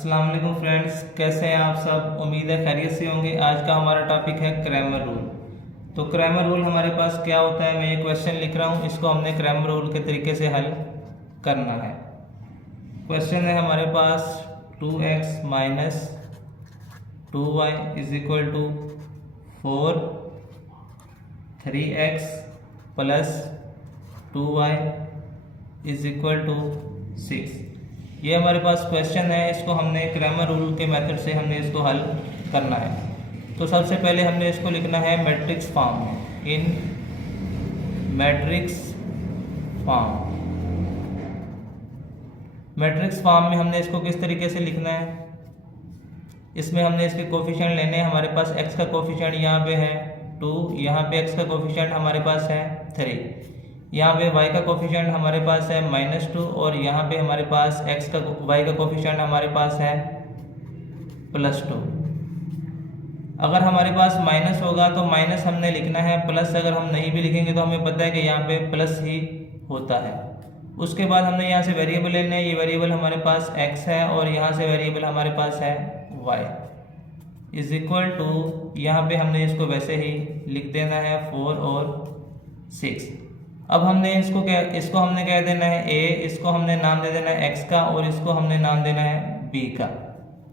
अस्सलाम वालेकुम फ्रेंड्स, कैसे हैं आप सब। उम्मीद है खैरियत से होंगे। आज का हमारा टॉपिक है क्रैमर रूल। तो क्रैमर रूल हमारे पास क्या होता है, मैं ये क्वेश्चन लिख रहा हूँ, इसको हमने क्रैमर रूल के तरीके से हल करना है। क्वेश्चन है हमारे पास 2x minus 2y is equal to 4, 3x plus 2y is equal to 6। ये हमारे पास क्वेश्चन है, इसको हमने क्रैमर रूल के मेथड से हमने इसको हल करना है। तो सबसे पहले हमने इसको लिखना है मैट्रिक्स फॉर्म में, इन मैट्रिक्स फॉर्म। मैट्रिक्स फॉर्म में हमने इसको किस तरीके से लिखना है, इसमें हमने इसके कोफिशिएंट लेने हैं। हमारे पास x का कोफिशिएंट यहाँ पे है 2, यहाँ पे x का कोफिशिएंट हमारे पास है 3, यहाँ पे y का कोफिशिएंट हमारे पास है -2 और यहाँ पे हमारे पास y का कोफिशिएंट हमारे पास है +2। अगर हमारे पास माइनस होगा तो माइनस हमने लिखना है, प्लस अगर हम नहीं भी लिखेंगे तो हमें पता है कि यहाँ पे प्लस ही होता है। उसके बाद हमने यहाँ से वेरिएबल लेने हैं, ये वेरिएबल हमारे पास x है और यहाँ से वेरिएबल हमारे पास है y इज इक्वल टू, यहाँ पे हमने इसको वैसे ही लिख देना है 4 और 6। अब हमने इसको हमने कह देना है a, इसको हमने नाम दे देना है x का और इसको हमने नाम देना है b का।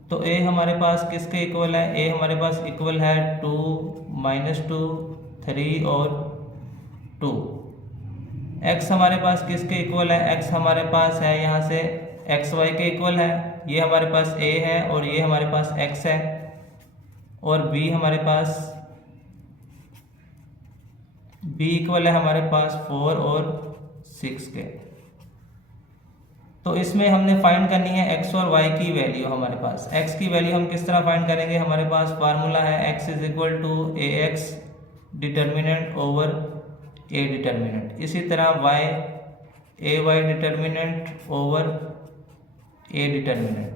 तो a हमारे पास किसके इक्वल है, a हमारे पास इक्वल है 2, -2, 3 और 2। x हमारे पास किसके इक्वल है, x हमारे पास है यहाँ से xy के इक्वल है, ये हमारे पास a है और ये हमारे पास x है, और b हमारे पास b इक्वल है हमारे पास 4 और 6 के। तो इसमें हमने फाइंड करनी है x और y की वैल्यू। हमारे पास x की वैल्यू हम किस तरह फाइंड करेंगे, हमारे पास फार्मूला है x is equal to ax determinant over a determinant, इसी तरह y ay determinant over a determinant.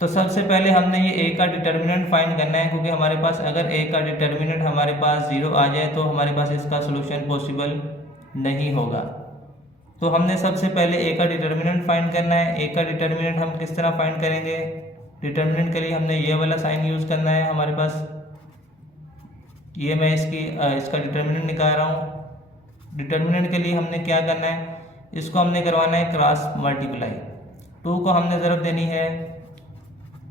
तो सबसे पहले हमने ये a का डिटर्मिनेंट फाइंड करना है, क्योंकि हमारे पास अगर a का डिटर्मिनेंट हमारे पास 0 आ जाए तो हमारे पास इसका सॉल्यूशन पॉसिबल नहीं होगा। तो हमने सबसे पहले a का डिटर्मिनेंट फाइंड करना है। a का डिटर्मिनेंट हम किस तरह फाइंड करेंगे, डिटर्मिनेंट के लिए हमने ये वाला साइन यूज़ करना है। हमारे पास ये मैं इसका डिटर्मिनेंट निकाल रहा हूँ। डिटर्मिनेंट के लिए हमने क्या करना है, इसको हमने करवाना है क्रॉस मल्टीप्लाई। 2 को हमने ज़रब देनी है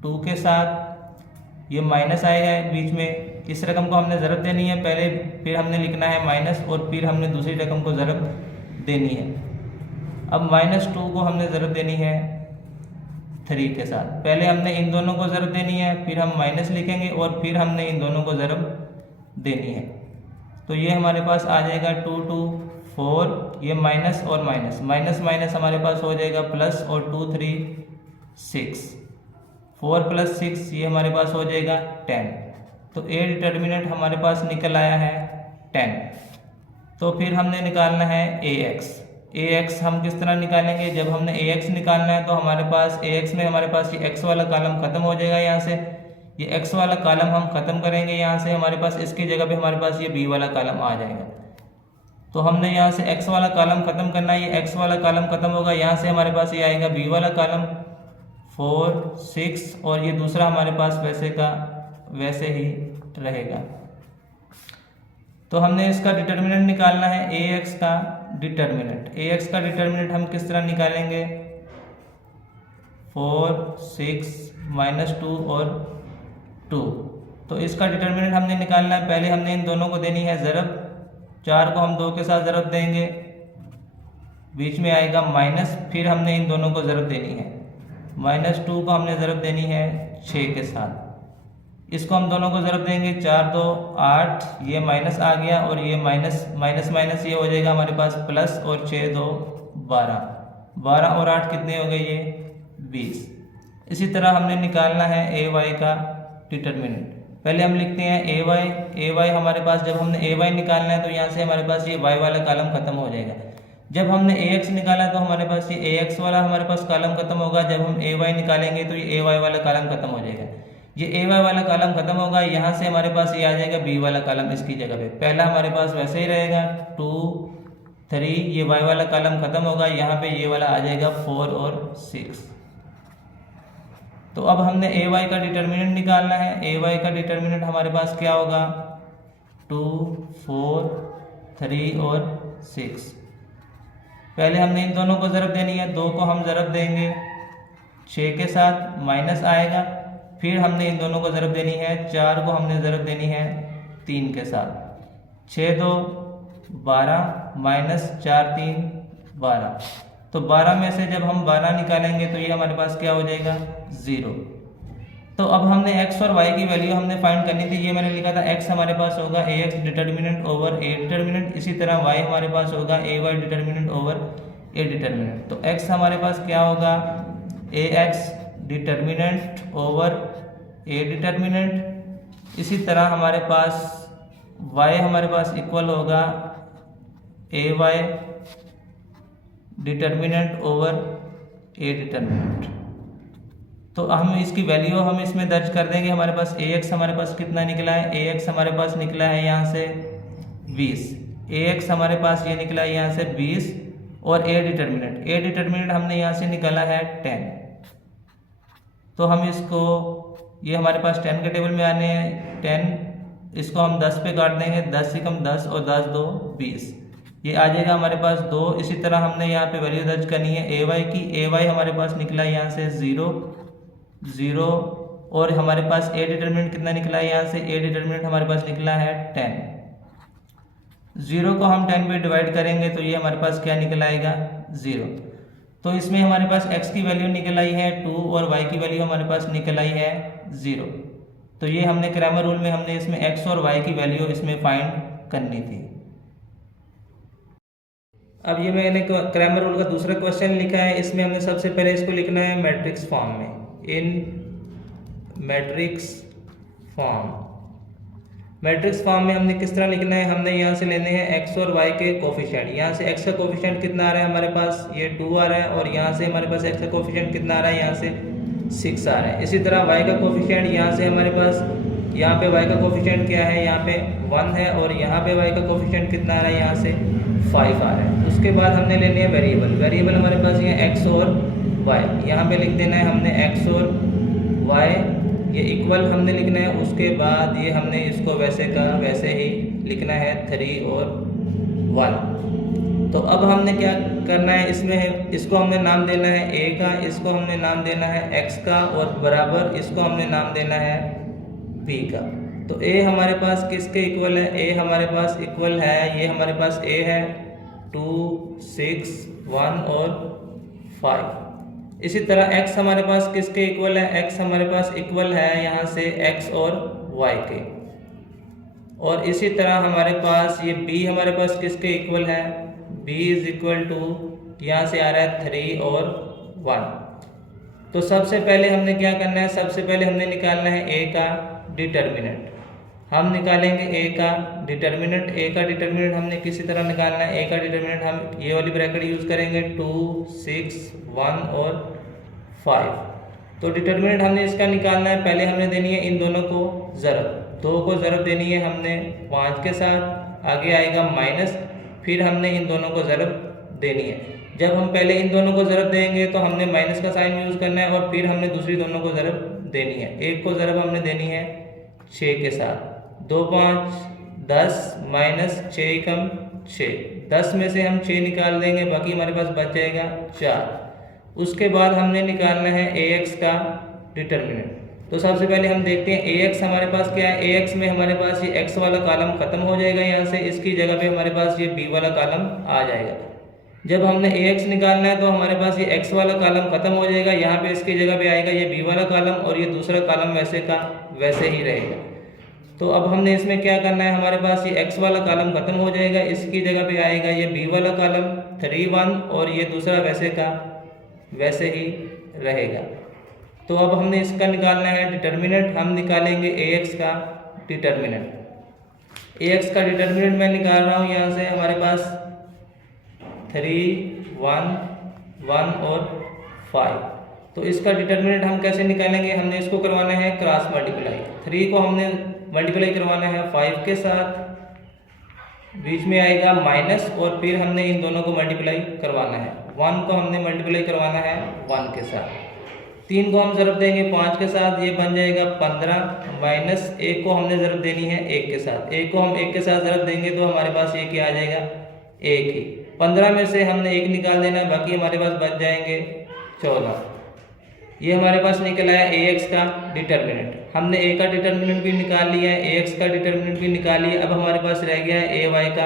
2 के साथ, ये माइनस आएगा बीच में, इस रकम को हमने ज़रब देनी है पहले, फिर हमने लिखना है माइनस और फिर हमने दूसरी रकम को ज़रब देनी है। अब -2 को हमने ज़रब देनी है 3 के साथ, पहले हमने इन दोनों को ज़रब देनी है, फिर हम माइनस लिखेंगे और फिर हमने इन दोनों को ज़रब देनी है। तो ये हमारे पास आ जाएगा 2 2 4, ये माइनस और माइनस, माइनस माइनस हमारे पास हो जाएगा प्लस, और 2 3 6, 4 + 6 ये हमारे पास हो जाएगा 10। तो a डिटर्मिनेंट हमारे पास निकल आया है 10। तो फिर हमने निकालना है ax हम किस तरह निकालेंगे, जब हमने ax निकालना है तो हमारे पास ax में हमारे पास ये x वाला कॉलम खत्म हो जाएगा, यहाँ से ये x वाला कॉलम हम खत्म करेंगे, यहाँ से हमारे पास इसकी जगह पे हमारे पास ये b वाला कॉलम आ जाएगा। तो हमने यहाँ से x वाला कॉलम खत्म करना है, ये x वाला कॉलम खत्म होगा, यहाँ से हमारे पास ये आएगा b वाला कॉलम 4 6, और ये दूसरा हमारे पास वैसे का वैसे ही रहेगा। तो हमने इसका डिटर्मिनेंट निकालना है ax का डिटर्मिनेंट। ax का डिटर्मिनेंट हम किस तरह निकालेंगे, 4 6 -2 और 2। तो इसका डिटर्मिनेंट हमने निकालना है, पहले हमने इन दोनों को देनी है ज़रब, 4 को हम 2 के साथ ज़रब देंगे, बीच में आएगा माइनस, फिर हमने इन दोनों को ज़रब देनी है, -2 को हमने ज़रब देनी है 6 के साथ, इसको हम दोनों को ज़रब देंगे, 4 2 8, ये माइनस आ गया और ये माइनस माइनस माइनस ये हो जाएगा हमारे पास प्लस, और 6 2 12, 12 और 8 कितने हो गए, ये 20। इसी तरह हमने निकालना है ay का डिटर्मिनेंट। पहले हम लिखते हैं ay हमारे पास, जब हमने ay निकालना है तो यहाँ से हमारे पास ये y वाला कॉलम खत्म हो जाएगा। जब हमने ax निकाला तो हमारे पास ये ax वाला हमारे पास कॉलम खत्म होगा, जब हम ay निकालेंगे तो ये ay वाला कॉलम खत्म हो जाएगा। ये ay वाला कॉलम खत्म होगा, यहाँ से हमारे पास ये आ जाएगा b वाला कॉलम इसकी जगह पे। पहला हमारे पास वैसे ही रहेगा 2 3, ये y वाला कॉलम खत्म होगा, यहाँ पे ये वाला आ जाएगा 4 और 6। तो अब हमने ए वाई का डिटर्मिनेंट निकालना है। ए वाई का डिटर्मिनेंट हमारे पास क्या होगा, 2, 4, 3 और 6। पहले हमने इन दोनों को ज़रब देनी है, 2 को हम ज़रब देंगे 6 के साथ, माइनस आएगा। फिर हमने इन दोनों को ज़रब देनी है, 4 को हमने ज़रब देनी है 3 के साथ। 6 2 12 माइनस 4 3 12। तो 12 में से जब हम 12 निकालेंगे तो ये हमारे पास क्या हो जाएगा, 0। तो अब हमने x और y की वैल्यू हमने फाइंड करनी थी। ये मैंने लिखा था x हमारे पास होगा ax determinant over a determinant, इसी तरह y हमारे पास होगा ay determinant over a determinant. तो x हमारे पास क्या होगा, ax determinant over a determinant. इसी तरह हमारे पास y हमारे पास इक्वल होगा ay determinant over a determinant. तो हम इसकी वैल्यू हम इसमें दर्ज कर देंगे। हमारे पास ax हमारे पास कितना निकला है, ax हमारे पास निकला है यहाँ से 20, ax हमारे पास ये निकला है यहाँ से 20 और a डिटर्मिनेंट हमने यहाँ से निकाला है 10। तो हम इसको, ये हमारे पास 10 के टेबल में आने हैं 10, इसको हम 10 पे काट देंगे, 10 से कम 10 और 10 2 20, ये आ जाएगा हमारे पास 2। इसी तरह हमने यहाँ पे वैल्यू दर्ज करनी है ay की। ay हमारे पास निकला है यहाँ से 0 0 और हमारे पास a डिटर्मिनेंट कितना निकला है यहाँ से, a डिटर्मिनेंट हमारे पास निकला है 10। 0 को हम 10 पे डिवाइड करेंगे तो ये हमारे पास क्या निकल आएगा, 0। तो इसमें हमारे पास x की वैल्यू निकल आई है 2 और y की वैल्यू हमारे पास निकल आई है 0। तो ये हमने क्रैमर रूल में हमने इसमें x और y की वैल्यू इसमें फाइंड करनी थी। अब ये मैंने क्रैमर रूल का दूसरा क्वेश्चन लिखा है। इसमें हमने सबसे पहले इसको लिखना है मैट्रिक्स फॉर्म में, इन मैट्रिक्स फॉर्म। मैट्रिक्स फॉर्म में हमने किस तरह लिखना है, हमने यहाँ से लेने हैं x और y के कोफिशिएंट। यहाँ से x का कोफिशिएंट कितना आ रहा है हमारे पास, ये 2 आ रहा है, और यहाँ से हमारे पास x का कोफिशिएंट कितना आ रहा है, यहाँ से 6 आ रहा है। इसी तरह y का कोफिशिएंट यहाँ से हमारे पास, यहाँ पे y का कोफिशिएंट क्या है, यहाँ पे 1 है, और यहाँ पे y का कोफिशिएंट कितना आ रहा है, यहाँ से 5 आ रहा है। उसके बाद हमने लेने हैं वेरिएबल हमारे पास ये x और y, यहाँ पे लिख देना है हमने x और y, ये इक्वल हमने लिखना है। उसके बाद ये हमने इसको वैसे का वैसे ही लिखना है 3 और 1। तो अब हमने क्या करना है, इसमें इसको हमने नाम देना है a का, इसको हमने नाम देना है x का, और बराबर इसको हमने नाम देना है b का। तो a हमारे पास किसके इक्वल है, a हमारे पास इक्वल है, ये हमारे पास a है 2 6 1 और 5। इसी तरह x हमारे पास किसके इक्वल है, x हमारे पास इक्वल है यहाँ से x और y के। और इसी तरह हमारे पास ये b हमारे पास किसके इक्वल है, b इज इक्वल टू यहाँ से आ रहा है 3 और 1। तो सबसे पहले हमने क्या करना है, सबसे पहले हमने निकालना है a का डिटर्मिनेंट। हम निकालेंगे a का डिटर्मिनेंट। a का डिटर्मिनेंट हमने किसी तरह निकालना है, a का डिटर्मिनेंट हम ये वाली ब्रैकेट यूज़ करेंगे 2 6 1 और 5। तो डिटर्मिनेंट हमने इसका निकालना है, पहले हमने देनी है इन दोनों को ज़रब, 2 को ज़रब देनी है हमने 5 के साथ, आगे आएगा माइनस, फिर हमने इन दोनों को ज़रब देनी है। जब हम पहले इन दोनों को ज़रब देंगे तो हमने माइनस का साइन यूज़ करना है, और फिर हमने दूसरी दोनों को ज़रब देनी है। एक को ज़रब हमने देनी है 6 के साथ, 2 5 10 माइनस 6 कम 6, 10 में से हम 6 निकाल देंगे, बाकी हमारे पास बच जाएगा 4। उसके बाद हमने निकालना है ax का डिटर्मिनेंट। तो सबसे पहले हम देखते हैं ax हमारे पास क्या है। ax में हमारे पास ये x वाला कॉलम खत्म हो जाएगा यहाँ से, इसकी जगह पे हमारे पास ये b वाला कॉलम आ जाएगा। जब हमने ax निकालना है तो हमारे पास ये x वाला कॉलम खत्म हो जाएगा, यहाँ पे इसकी जगह पे आएगा ये b वाला कॉलम, और ये दूसरा कॉलम वैसे का वैसे ही रहेगा। तो अब हमने इसमें क्या करना है, हमारे पास ये x वाला कॉलम खत्म हो जाएगा, इसकी जगह पे आएगा ये b वाला कॉलम 3 1, और ये दूसरा वैसे का वैसे ही रहेगा। तो अब हमने इसका निकालना है डिटर्मिनेंट। हम निकालेंगे ax का डिटर्मिनेंट। ax का डिटर्मिनेंट मैं निकाल रहा हूँ यहाँ से, हमारे पास 3 1 1 और 5। तो इसका डिटर्मिनेंट हम कैसे निकालेंगे, हमने इसको करवाना है क्रॉस मल्टीप्लाई। 3 को हमने मल्टीप्लाई करवाना है 5 के साथ, बीच में आएगा माइनस, और फिर हमने इन दोनों को मल्टीप्लाई करवाना है। 1 को हमने मल्टीप्लाई करवाना है 1 के साथ। 3 को हम ज़रब देंगे 5 के साथ, ये बन जाएगा 15 माइनस 1 को हमने ज़रब देनी है 1 के साथ। 1 को हम 1 के साथ ज़रब देंगे तो हमारे पास ये क्या आ जाएगा, 1 ही। 15 में से हमने 1 निकाल देना है, बाकी हमारे पास बच जाएंगे 14। ये हमारे पास निकल आया ax का डिटर्मिनेंट। हमने a का डिटर्मिनेंट भी निकाल लिया है, ax का डिटर्मिनेंट भी निकाल लिया। अब हमारे पास रह गया है ay का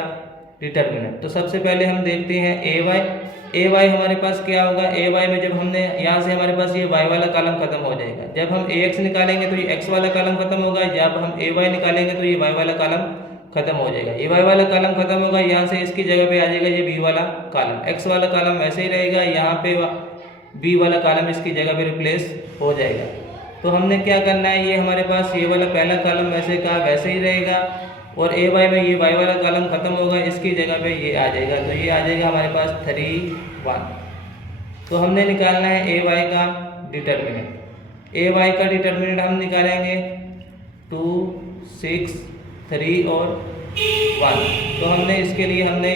डिटर्मिनेंट। तो सबसे पहले हम देखते हैं ay हमारे पास क्या होगा। ay में जब हमने यहाँ से हमारे पास ये y वाला कॉलम खत्म हो जाएगा। जब हम ax निकालेंगे तो ये x वाला कॉलम खत्म होगा, जब हम ay निकालेंगे तो ये y वाला कॉलम खत्म हो जाएगा। ये y वाला कॉलम खत्म होगा, यहाँ से इसकी जगह पे आ जाएगा ये b वाला कॉलम। x वाला कॉलम वैसे ही रहेगा, यहाँ पे b वाला कॉलम इसकी जगह पे रिप्लेस हो जाएगा। तो हमने क्या करना है, ये हमारे पास ये वाला पहला कॉलम वैसे का वैसे ही रहेगा और ay में ये y वाला कॉलम खत्म होगा, इसकी जगह पे ये आ जाएगा। तो ये आ जाएगा हमारे पास 3 1। तो हमने निकालना है ay का डिटर्मिनेंट। ay का डिटर्मिनेंट हम निकालेंगे 2 6 3 और 1। तो हमने इसके लिए हमने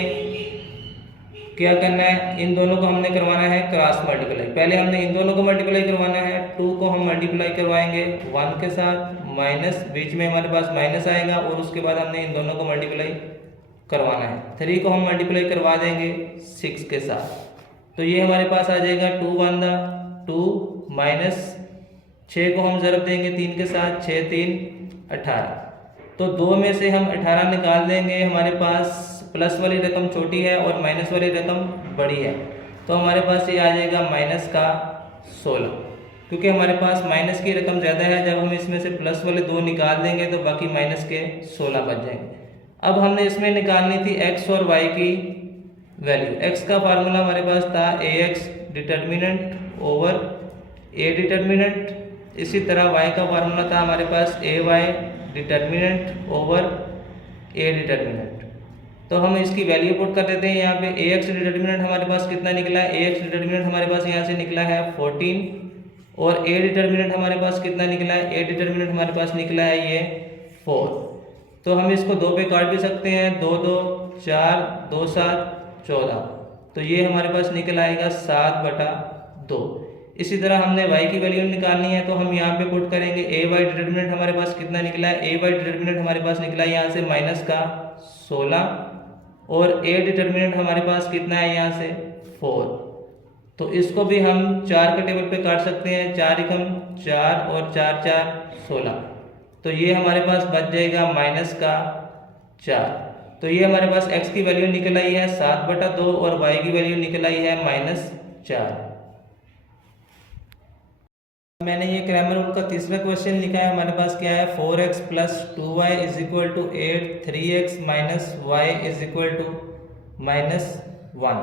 क्या करना है, इन दोनों को हमने करवाना है क्रॉस मल्टीप्लाई। पहले हमने इन दोनों को मल्टीप्लाई करवाना है। 2 को हम मल्टीप्लाई करवाएंगे 1 के साथ, माइनस बीच में हमारे पास माइनस आएगा और उसके बाद हमने इन दोनों को मल्टीप्लाई करवाना है। 3 को हम मल्टीप्लाई करवा देंगे 6 के साथ। तो ये हमारे पास आ जाएगा 2 1 2 माइनस 6 को हम ज़रब देंगे 3 के साथ, 6 3 18। तो 2 में से हम 18 निकाल देंगे, हमारे पास प्लस वाली रकम छोटी है और माइनस वाली रकम बड़ी है। तो हमारे पास ये आ जाएगा माइनस का 16, क्योंकि हमारे पास माइनस की रकम ज़्यादा है। जब हम इसमें से प्लस वाले 2 निकाल देंगे तो बाकी माइनस के 16 बच जाएंगे। अब हमने इसमें निकालनी थी x और y की वैल्यू। x का फार्मूला हमारे पास था ax determinant over a determinant. इसी तरह y का फार्मूला था हमारे पास ay determinant over a determinant. तो हम इसकी वैल्यू पुट कर देते हैं यहाँ पे। ax डिटर्मिनेंट हमारे पास कितना निकला है, ax डिटर्मिनेंट हमारे पास यहाँ से निकला है 14 और a डिटर्मिनेंट हमारे पास कितना निकला है, a डिटर्मिनेंट हमारे पास निकला है ये 4। तो हम इसको 2 पे काट भी सकते हैं, 2 2 4 2 7 14। तो ये हमारे पास निकल आएगा 7/2। इसी तरह हमने y की वैल्यू निकालनी है, तो हम यहाँ पे पुट करेंगे ay डिटर्मिनेंट हमारे पास कितना निकला है, ay डिटर्मिनेंट हमारे पास निकला है यहाँ से माइनस का 16 और a डिटर्मिनेंट हमारे पास कितना है यहाँ से 4। तो इसको भी हम 4 के टेबल पे काट सकते हैं, 4 एकम 4 और 4 4 16। तो ये हमारे पास बच जाएगा माइनस का 4। तो ये हमारे पास x की वैल्यू निकल आई है 7/2 और y की वैल्यू निकल आई है -4। मैंने ये ग्रामर रूल का तीसरा क्वेश्चन लिखा है। हमारे पास क्या है, 4x + 2y = 8, 3x - y = -1।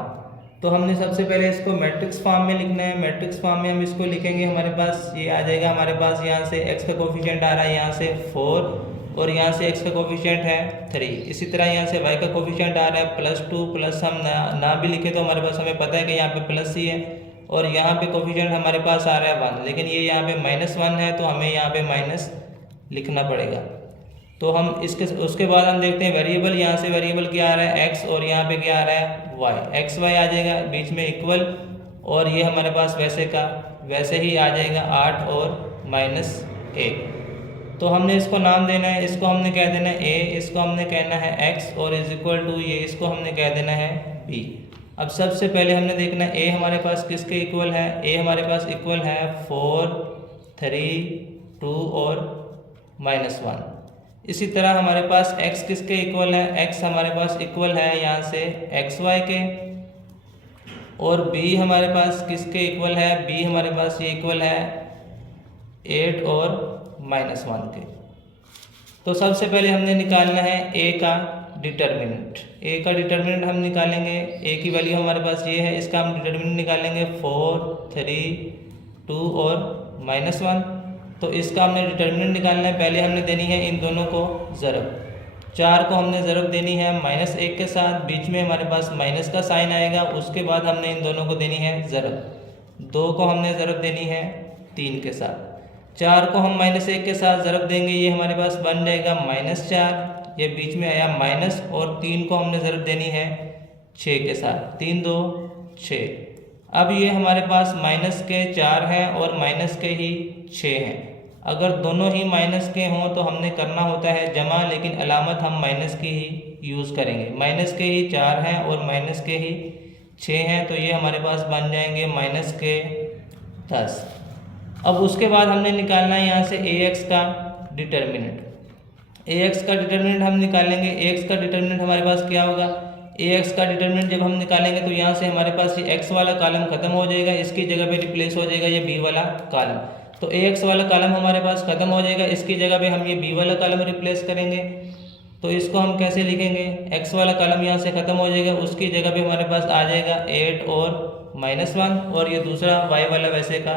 तो हमने सबसे पहले इसको मैट्रिक्स फॉर्म में लिखना है। मैट्रिक्स फॉर्म में हम इसको लिखेंगे, हमारे पास ये आ जाएगा। हमारे पास यहाँ से x का कोफिशिएंट आ रहा है यहाँ से 4 और यहाँ से x का कोफिशिएंट है 3। इसी तरह यहाँ से y का कोफिशिएंट आ रहा है +2 प्लस हम ना भी लिखे तो हमारे पास हमें पता है कि यहाँ पे प्लस ही है और यहाँ पे कोफिशिएंट हमारे पास आ रहा है 1, लेकिन ये यहाँ पे -1 है तो हमें यहाँ पे माइनस लिखना पड़ेगा। तो हम उसके बाद हम देखते हैं वेरिएबल। यहाँ से वेरिएबल क्या आ रहा है x और यहाँ पे क्या आ रहा है y। x y आ जाएगा बीच में इक्वल और ये हमारे पास वैसे का वैसे ही आ जाएगा 8 और -1। तो हमने इसको नाम देना है, इसको हमने कह देना है a, इसको हमने कहना है x और = ये इसको हमने कह देना है b। अब सबसे पहले हमने देखना है a हमारे पास किसके इक्वल है। a हमारे पास इक्वल है 4 3 2 और -1। इसी तरह हमारे पास x किसके इक्वल है, x हमारे पास इक्वल है यहाँ से xy के। और b हमारे पास किसके इक्वल है, b हमारे पास ये इक्वल है 8 और -1 के। तो सबसे पहले हमने निकालना है a का डिटर्मिनेंट। a का डिटर्मिनेंट हम निकालेंगे, a की वैल्यू हमारे पास ये है, इसका हम डिटर्मिनेंट निकालेंगे 4 3 2 और -1। तो इसका हमने डिटर्मिनेंट निकालना है। पहले हमने देनी है इन दोनों को ज़रब। 4 को हमने ज़रब देनी है -1 के साथ, बीच में हमारे पास माइनस का साइन आएगा। उसके बाद हमने इन दोनों को देनी है ज़रब। 2 को हमने ज़रब देनी है 3 के साथ। 4 को हम -1 के साथ ज़रब देंगे, ये हमारे पास बन जाएगा -4, ये बीच में आया माइनस। और 3 को हमने ज़रब देनी है 6 के साथ, 3 2 6। अब ये हमारे पास माइनस के 4 हैं और माइनस के ही 6 हैं। अगर दोनों ही माइनस के हों तो हमने करना होता है जमा, लेकिन अलामत हम माइनस की ही यूज़ करेंगे। माइनस के ही 4 हैं और माइनस के ही 6 हैं, तो ये हमारे पास बन जाएंगे माइनस के 10। अब उसके बाद हमने निकालना है यहाँ से ax का डिटर्मिनेंट। ax का डिटर्मिनेंट हम निकालेंगे। ax का डिटर्मिनेंट हमारे पास क्या होगा? ax का डिटर्मिनेंट जब हम निकालेंगे तो यहाँ से हमारे पास ये x वाला कॉलम खत्म हो जाएगा, इसकी जगह पे रिप्लेस हो जाएगा ये b वाला कॉलम। तो ax वाला कॉलम हमारे पास खत्म हो जाएगा, इसकी जगह पे हम ये b वाला कॉलम रिप्लेस करेंगे। तो इसको हम कैसे लिखेंगे? x वाला कॉलम यहाँ से खत्म हो जाएगा, उसकी जगह पे हमारे पास आ जाएगा 8 और -1, और ये दूसरा y वाला वैसे का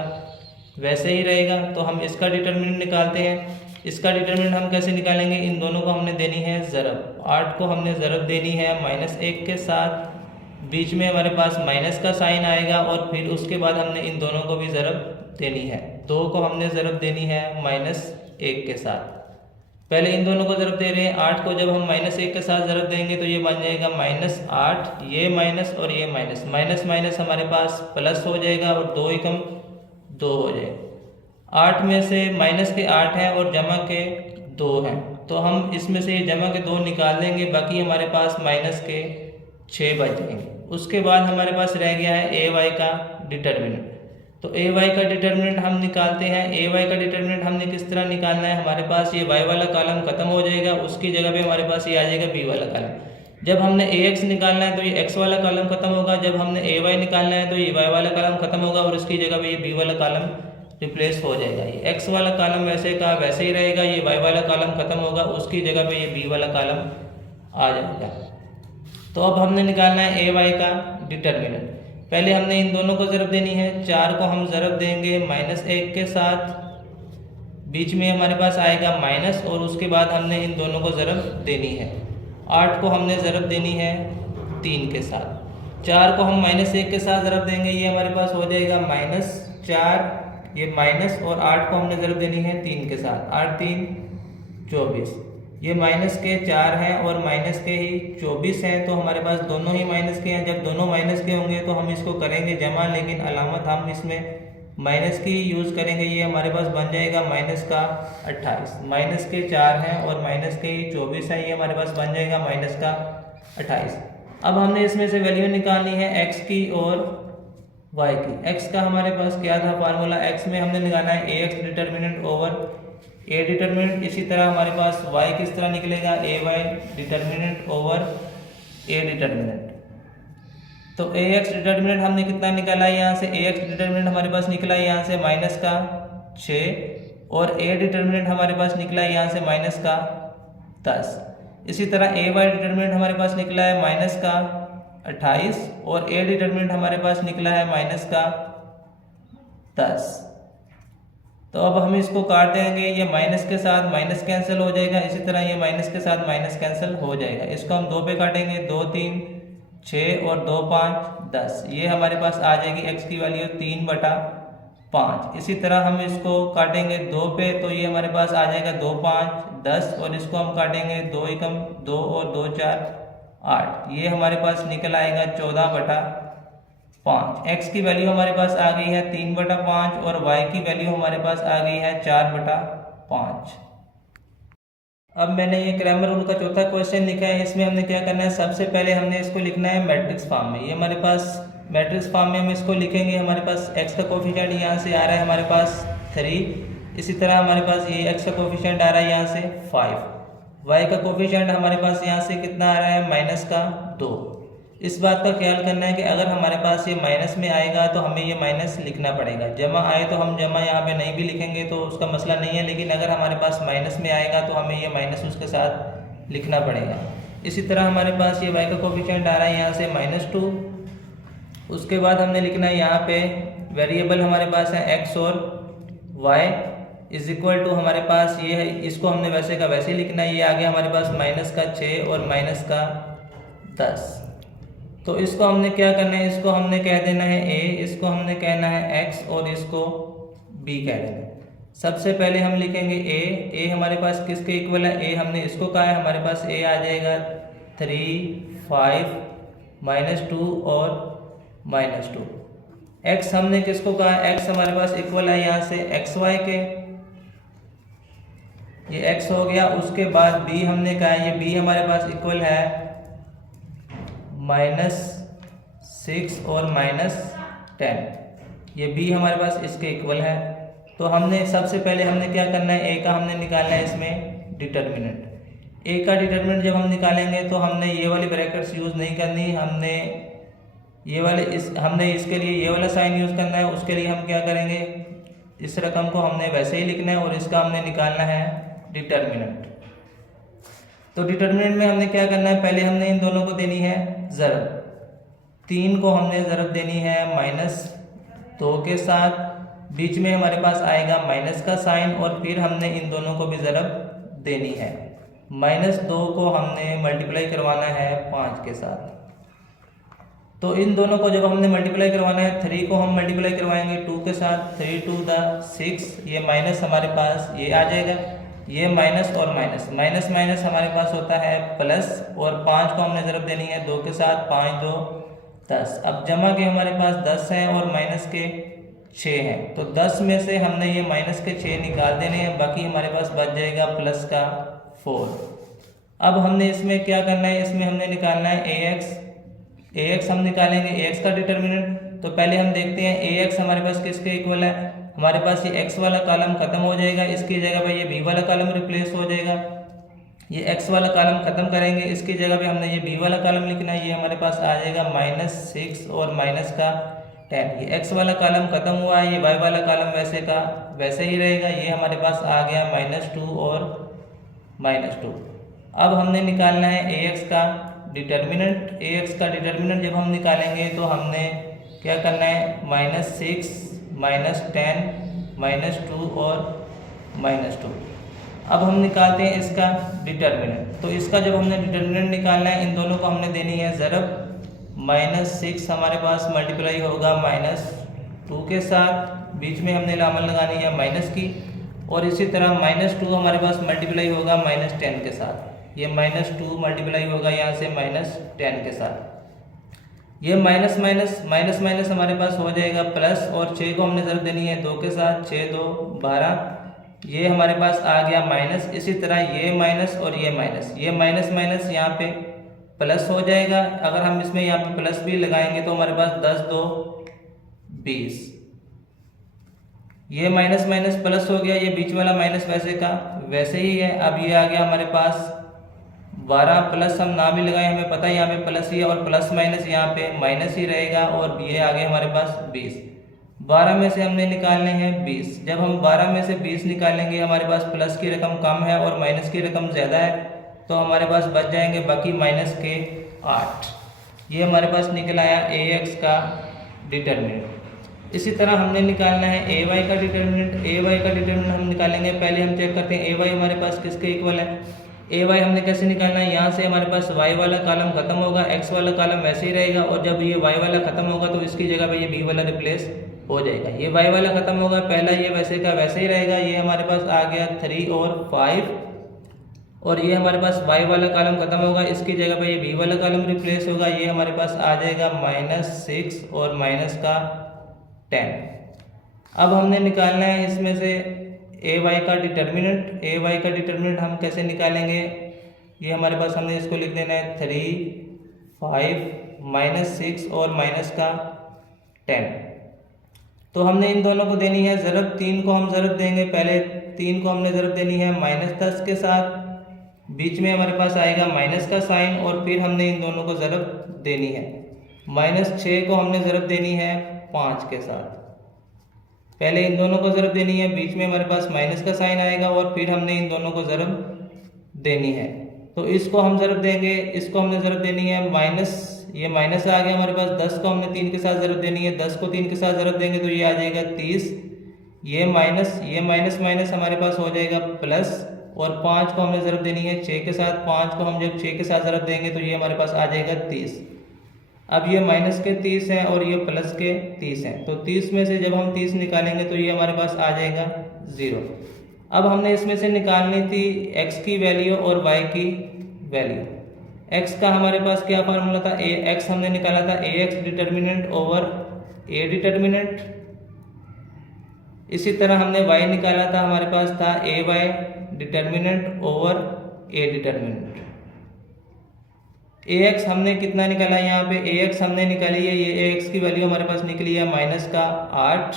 वैसे ही रहेगा। तो हम इसका डिटर्मिनेंट निकालते हैं। इसका डिटर्मिनेंट हम कैसे निकालेंगे? इन दोनों को हमने देनी है ज़रब। 8 को हमने ज़रब देनी है -1 के साथ, बीच में हमारे पास माइनस का साइन आएगा, और फिर उसके बाद हमने इन दोनों को भी ज़रब देनी है। 2 को हमने ज़रब देनी है -1 के साथ। पहले इन दोनों को ज़रब दे रहे हैं। 8 को जब हम -1 के साथ ज़रब देंगे तो ये बन जाएगा -8, ये माइनस और ये माइनस, माइनस माइनस हमारे पास प्लस हो जाएगा, और 2 एकम 2 हो जाएगा। 8 में से माइनस के 8 हैं और जमा के 2 हैं, तो हम इसमें से जमा के 2 निकाल देंगे, बाकी हमारे पास माइनस के 6 बच जाएंगे। उसके बाद हमारे पास रह गया है ay का डिटर्मिनेंट। तो ay का डिटर्मिनेंट हम निकालते हैं। ay का डिटर्मिनेंट हमने किस तरह निकालना है? हमारे पास ये y वाला कॉलम खत्म हो जाएगा, उसकी जगह पे हमारे पास ये आ जाएगा b वाला कॉलम। जब हमने ax निकालना है तो ये x वाला कॉलम खत्म होगा, जब हमने ay निकालना है तो ये y वाला कॉलम खत्म होगा, और उसकी जगह पे ये b वाला कॉलम रिप्लेस हो जाएगा। ये x वाला कॉलम वैसे का वैसे ही रहेगा, ये y वाला कॉलम खत्म होगा, उसकी जगह पे ये b वाला कॉलम आ जाएगा। तो अब हमने निकालना है ay का डिटर्मिनेंट। पहले हमने इन दोनों को ज़रब देनी है। 4 को हम ज़रब देंगे -1 के साथ, बीच में हमारे पास आएगा माइनस, और उसके बाद हमने इन दोनों को ज़रब देनी है। 8 को हमने ज़रब देनी है 3 के साथ। 4 को हम -1 के साथ ज़रब देंगे, ये हमारे पास हो जाएगा -4, ये माइनस, और 8 को हमने ज़रब देनी है 3 के साथ। 8 3 24, ये माइनस के 4 हैं और माइनस के ही 24 हैं, तो हमारे पास दोनों ही माइनस के हैं। जब दोनों माइनस के होंगे तो हम इसको करेंगे जमा, लेकिन अलामत हम इसमें माइनस की यूज़ करेंगे। ये हमारे पास बन जाएगा माइनस का 28। माइनस के 4 हैं और माइनस के ही 24 हैं, ये हमारे पास बन जाएगा माइनस का 28। अब हमने इसमें से वैल्यू निकालनी है x की और y की। x का हमारे पास क्या था फार्मूला? x में हमने निकालना है ax determinant over a determinant. इसी तरह हमारे पास y किस तरह निकलेगा? ay determinant over a determinant. तो ax डिटर्मिनेंट हमने कितना निकाला है? यहाँ से ax डिटर्मिनेंट हमारे पास निकला है यहाँ से माइनस का 6, और a डिटर्मिनेंट हमारे पास निकला है यहाँ से माइनस का 10। इसी तरह ay डिटर्मिनेंट हमारे पास निकला है माइनस का 28, और a डिटर्मिनेंट हमारे पास निकला है माइनस का 10। तो अब हम इसको काट देंगे, ये माइनस के साथ माइनस कैंसिल हो जाएगा, इसी तरह ये माइनस के साथ माइनस कैंसिल हो जाएगा। इसको हम 2 पे काटेंगे, 2 3 6 और 2 5 10, ये हमारे पास आ जाएगी x की वैल्यू 3/5। इसी तरह हम इसको काटेंगे 2 पे, तो ये हमारे पास आ जाएगा 2 5 10, और इसको हम काटेंगे 2 एकम 2 और 2 4 8, ये हमारे पास निकल आएगा 14/5। x की वैल्यू हमारे पास आ गई है 3/5, और y की वैल्यू हमारे पास आ गई है 4/5। अब मैंने ये क्रैमर रूल का चौथा क्वेश्चन लिखा है। इसमें हमने क्या करना है? सबसे पहले हमने इसको लिखना है मैट्रिक्स फॉर्म में। ये हमारे पास मैट्रिक्स फॉर्म में हम इसको लिखेंगे। हमारे पास x का कोफिशिएंट यहाँ से आ रहा है हमारे पास 3, इसी तरह हमारे पास ये x का कोफिशिएंट आ रहा है यहाँ से 5, y का कोफिशिएंट हमारे पास यहाँ से कितना आ रहा है? माइनस का 2। इस बात का ख्याल करना है कि अगर हमारे पास ये माइनस में आएगा तो हमें ये माइनस लिखना पड़ेगा। जमा आए तो हम जमा यहाँ पे नहीं भी लिखेंगे तो उसका मसला नहीं है, लेकिन अगर हमारे पास माइनस में आएगा तो हमें ये माइनस उसके साथ लिखना पड़ेगा। इसी तरह हमारे पास ये y का कोफिशिएंट आ रहा है यहाँ से -2। उसके बाद हमने लिखना है यहाँ पे वेरिएबल हमारे पास है x और y इज इक्वल टू हमारे पास ये है, इसको हमने वैसे का वैसे लिखना है। ये आ गया हमारे पास माइनस का 6 और माइनस का 10। तो इसको हमने क्या करना है? इसको हमने कह देना है a, इसको हमने कहना है x और इसको b कह देना है। सबसे पहले हम लिखेंगे a हमारे पास किसके इक्वल है? a हमने इसको कहा है, हमारे पास a आ जाएगा 3 5 -2 और -2। x हमने किसको कहा, x हमारे पास इक्वल है यहाँ से एक्स वाई के, ये x हो गया। उसके बाद b हमने कहा ये b हमारे पास इक्वल है -6 और -10, ये b हमारे पास इसके इक्वल है। तो हमने सबसे पहले हमने क्या करना है, a का हमने निकालना है इसमें डिटर्मिनेंट। a का डिटर्मिनेंट जब हम निकालेंगे तो हमने ये वाली ब्रैकेट्स यूज़ नहीं करनी, हमने इसके लिए ये वाला साइन यूज़ करना है। उसके लिए हम क्या करेंगे, इस रकम को हमने वैसे ही लिखना है और इसका हमने निकालना है डिटर्मिनेंट। तो डिटर्मिनेंट में हमने क्या करना है, पहले हमने इन दोनों को देनी है ज़रब। 3 को हमने ज़रब देनी है -2 के साथ, बीच में हमारे पास आएगा माइनस का साइन, और फिर हमने इन दोनों को भी ज़रब देनी है। -2 को हमने मल्टीप्लाई करवाना है 5 के साथ। तो इन दोनों को जब हमने मल्टीप्लाई करवाना है, 3 को हम मल्टीप्लाई करवाएंगे 2 के साथ, 3 2 6, ये माइनस हमारे पास ये आ जाएगा, ये माइनस और माइनस, माइनस माइनस हमारे पास होता है प्लस, और 5 को हमने ज़रब देनी है 2 के साथ, 5 2 10। अब जमा के हमारे पास 10 हैं और माइनस के 6 हैं, तो 10 में से हमने ये माइनस के 6 निकाल देने हैं, बाकी हमारे पास बच जाएगा प्लस का 4। अब हमने इसमें क्या करना है, इसमें हमने निकालना है ax हम निकालेंगे, ax का डिटर्मिनेंट। तो पहले हम देखते हैं ax हमारे पास किसके इक्वल है, हमारे पास ये x वाला कॉलम खत्म हो जाएगा, इसकी जगह पे ये b वाला कॉलम रिप्लेस हो जाएगा। ये x वाला कॉलम खत्म करेंगे, इसकी जगह पे हमने ये b वाला कॉलम लिखना है, ये हमारे पास आ जाएगा -6 और माइनस का 10। ये x वाला कॉलम खत्म हुआ है, ये y वाला कॉलम वैसे का वैसे ही रहेगा, ये हमारे पास आ गया -2 और -2। अब हमने निकालना है ax का डिटर्मिनेंट। ax का डिटर्मिनेंट जब हम निकालेंगे तो हमने क्या करना है, -6 -10 -2 और -2। अब हम निकालते हैं इसका डिटर्मिनेंट। तो इसका जब हमने डिटर्मिनेंट निकालना है, इन दोनों को हमने देनी है ज़रब। -6 हमारे पास मल्टीप्लाई होगा -2 के साथ, बीच में हमने लामल लगानी है माइनस की, और इसी तरह -2 हमारे पास मल्टीप्लाई होगा -10 के साथ, ये -2 मल्टीप्लाई होगा यहाँ से -10 के साथ। ये माइनस माइनस हमारे पास हो जाएगा प्लस, और 6 को हमने ज़रब देनी है 2 के साथ, 6 2 12, ये हमारे पास आ गया माइनस। इसी तरह ये माइनस और ये माइनस, ये माइनस माइनस यहाँ पे प्लस हो जाएगा। अगर हम इसमें यहाँ पे प्लस भी लगाएंगे तो हमारे पास 10 2 20, ये माइनस माइनस प्लस हो गया, ये बीच वाला माइनस वैसे का वैसे ही है। अब ये आ गया हमारे पास 12, प्लस हम ना भी लगाए हमें पता है यहाँ पे प्लस ही है, और प्लस माइनस यहाँ पे माइनस ही रहेगा, और ये आ गया हमारे पास 20। 12 में से हमने निकालने हैं 20। जब हम 12 में से 20 निकालेंगे, हमारे पास प्लस की रकम कम है और माइनस की रकम ज़्यादा है, तो हमारे पास बच जाएंगे बाकी माइनस के 8। ये हमारे पास निकल आया ax का डिटर्मिनेंट। इसी तरह हमने निकालना है ay का डिटर्मिनेंट। ay का डिटर्मिनेंट हम निकालेंगे, पहले हम चेक करते हैं ay हमारे पास किसके इक्वल है। ay हमने कैसे निकालना है, यहाँ से हमारे पास y वाला कॉलम खत्म होगा, x वाला कॉलम वैसे ही रहेगा, और जब ये y वाला खत्म होगा तो इसकी जगह पे ये b वाला रिप्लेस हो जाएगा। ये y वाला खत्म होगा, पहला ये वैसे का वैसे ही रहेगा, ये हमारे पास आ गया 3 और 5, और ये हमारे पास y वाला कॉलम खत्म होगा, इसकी जगह पे ये b वाला कॉलम रिप्लेस होगा, ये हमारे पास आ जाएगा -6 और माइनस का 10। अब हमने निकालना है इसमें से ay का डिटर्मिनेंट। ay का डिटर्मिनेंट हम कैसे निकालेंगे, ये हमारे पास हमने इसको लिख देना है 3 5 -6 और माइनस का 10। तो हमने इन दोनों को देनी है ज़रब। 3 को हम ज़रब देंगे, पहले 3 को हमने ज़रब देनी है -10 के साथ, बीच में हमारे पास आएगा माइनस का साइन, और फिर हमने इन दोनों को ज़रब देनी है। -6 को हमने ज़रब देनी है 5 के साथ, पहले इन दोनों को ज़रब देनी है, बीच में हमारे पास माइनस का साइन आएगा, और फिर हमने इन दोनों को ज़रब देनी है। तो इसको हम ज़रब देंगे, इसको हमने ज़रब देनी है माइनस, ये माइनस आ गया हमारे पास, 10 को हमने 3 के साथ ज़रब देनी है, 10 को 3 के साथ ज़रब देंगे तो ये आ जाएगा 30, ये माइनस माइनस हमारे पास हो जाएगा प्लस, और 5 को हमने ज़रब देनी है 6 के साथ, 5 को हम जब 6 के साथ ज़रब देंगे तो ये हमारे पास आ जाएगा 30। अब ये माइनस के 30 हैं और ये प्लस के 30 हैं, तो 30 में से जब हम 30 निकालेंगे तो ये हमारे पास आ जाएगा 0। अब हमने इसमें से निकालनी थी x की वैल्यू और y की वैल्यू। x का हमारे पास क्या फार्मूला था, x हमने निकाला था ax determinant over A determinant. इसी तरह हमने y निकाला था, हमारे पास था A Y determinant over A determinant. A X हमने कितना निकाला यहाँ पे, ए एक्स हमने निकाली है, ये ए एक्स की वैल्यू हमारे पास निकली है माइनस का 8।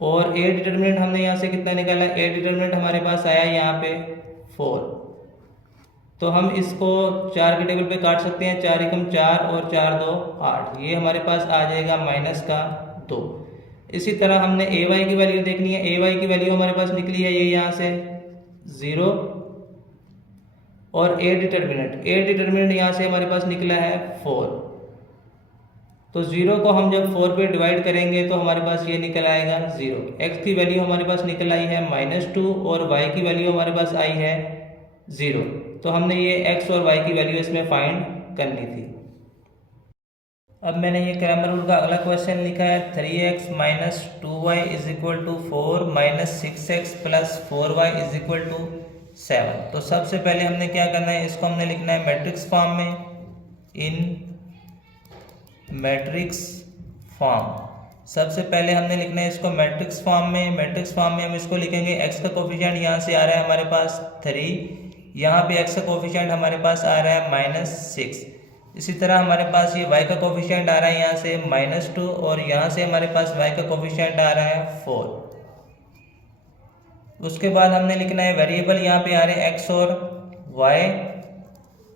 और ए डिटर्मिनेंट हमने यहाँ से कितना निकाला, ए डिटर्मिनेंट हमारे पास आया यहाँ पे 4। तो हम इसको 4 के टेबल पे काट सकते हैं, 4 एकम 4 और 4 2 8, ये हमारे पास आ जाएगा माइनस का 2। इसी तरह हमने ए वाई की वैल्यू देखनी है, ए वाई की वैल्यू हमारे पास निकली है ये यहाँ से 0। और ए डिटर्मिनेंट यहाँ से हमारे पास निकला है 4। तो 0 को हम जब 4 पे डिवाइड करेंगे तो हमारे पास ये निकल आएगा 0। x की वैल्यू हमारे पास निकल आई है -2 और y की वैल्यू हमारे पास आई है 0। तो हमने ये x और y की वैल्यू इसमें फाइंड करनी थी। अब मैंने ये क्रैमर रूल का अगला क्वेश्चन लिखा है 3x minus 2y is equal to 4 minus 6x plus 4y is equal to 7। तो सबसे पहले हमने क्या करना है, इसको हमने लिखना है मैट्रिक्स फॉर्म में, इन मैट्रिक्स फॉर्म। सबसे पहले हमने लिखना है इसको मैट्रिक्स फॉर्म में। मैट्रिक्स फॉर्म में हम इसको लिखेंगे, x का कोफिशिएंट यहाँ से आ रहा है हमारे पास 3, यहाँ पे x का कोफिशिएंट हमारे पास आ रहा है -6। इसी तरह हमारे पास ये y का कोफिशिएंट आ रहा है यहाँ से -2 और यहाँ से हमारे पास y का कोफिशिएंट आ रहा है 4। उसके बाद हमने लिखना है वेरिएबल यहाँ पे आ रहे हैं x और y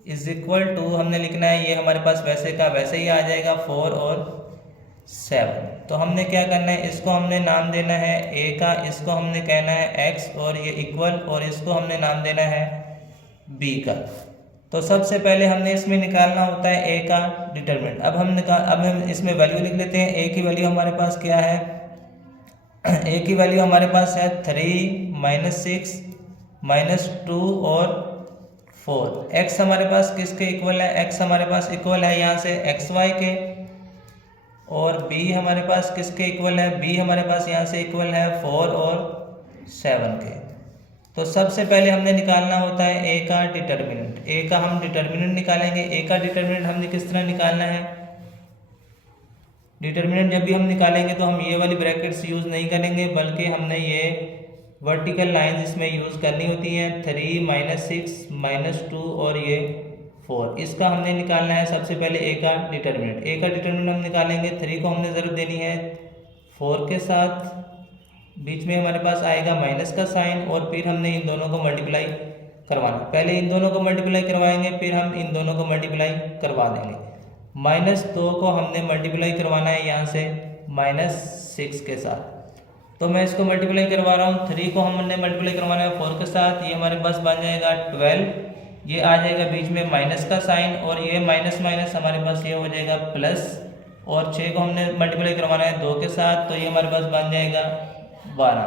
इज इक्वल टू, हमने लिखना है ये हमारे पास वैसे का वैसे ही आ जाएगा 4 और 7। तो हमने क्या करना है, इसको हमने नाम देना है a का, इसको हमने कहना है x और ये इक्वल, और इसको हमने नाम देना है b का। तो सबसे पहले हमने इसमें निकालना होता है a का डिटरमिनेंट। अब हम इसमें वैल्यू लिख लेते हैं। a की वैल्यू हमारे पास क्या है, a की वैल्यू हमारे पास है 3 -6 -2 और 4। x हमारे पास किसके इक्वल है, x हमारे पास इक्वल है यहाँ से xy के। और b हमारे पास किसके इक्वल है, b हमारे पास यहाँ से इक्वल है 4 और 7 के। तो सबसे पहले हमने निकालना होता है a का डिटर्मिनेंट। a का हम डिटर्मिनेंट निकालेंगे। a का डिटर्मिनेंट हमने किस तरह निकालना है, डिटर्मिनेंट जब भी हम निकालेंगे तो हम ये वाली ब्रैकेट्स यूज़ नहीं करेंगे, बल्कि हमने ये वर्टिकल लाइंस इसमें यूज़ करनी होती हैं। 3 -6 -2 और ये 4, इसका हमने निकालना है सबसे पहले a का डिटर्मिनेंट। a का डिटर्मिनेंट हम निकालेंगे, 3 को हमने ज़रूर देनी है 4 के साथ, बीच में हमारे पास आएगा माइनस का साइन, और फिर हमने इन दोनों को मल्टीप्लाई करवाना। पहले इन दोनों को मल्टीप्लाई करवाएंगे, फिर हम इन दोनों को मल्टीप्लाई करवा देंगे। -2 को हमने मल्टीप्लाई करवाना है यहाँ से -6 के साथ। तो मैं इसको मल्टीप्लाई करवा रहा हूँ। 3 को हमने मल्टीप्लाई करवाना है 4 के साथ, ये हमारे पास बन जाएगा 12, ये आ जाएगा बीच में माइनस का साइन, और ये माइनस माइनस हमारे पास ये हो जाएगा प्लस। और 6 को हमने मल्टीप्लाई करवाना है 2 के साथ, तो ये हमारे पास बन जाएगा 12।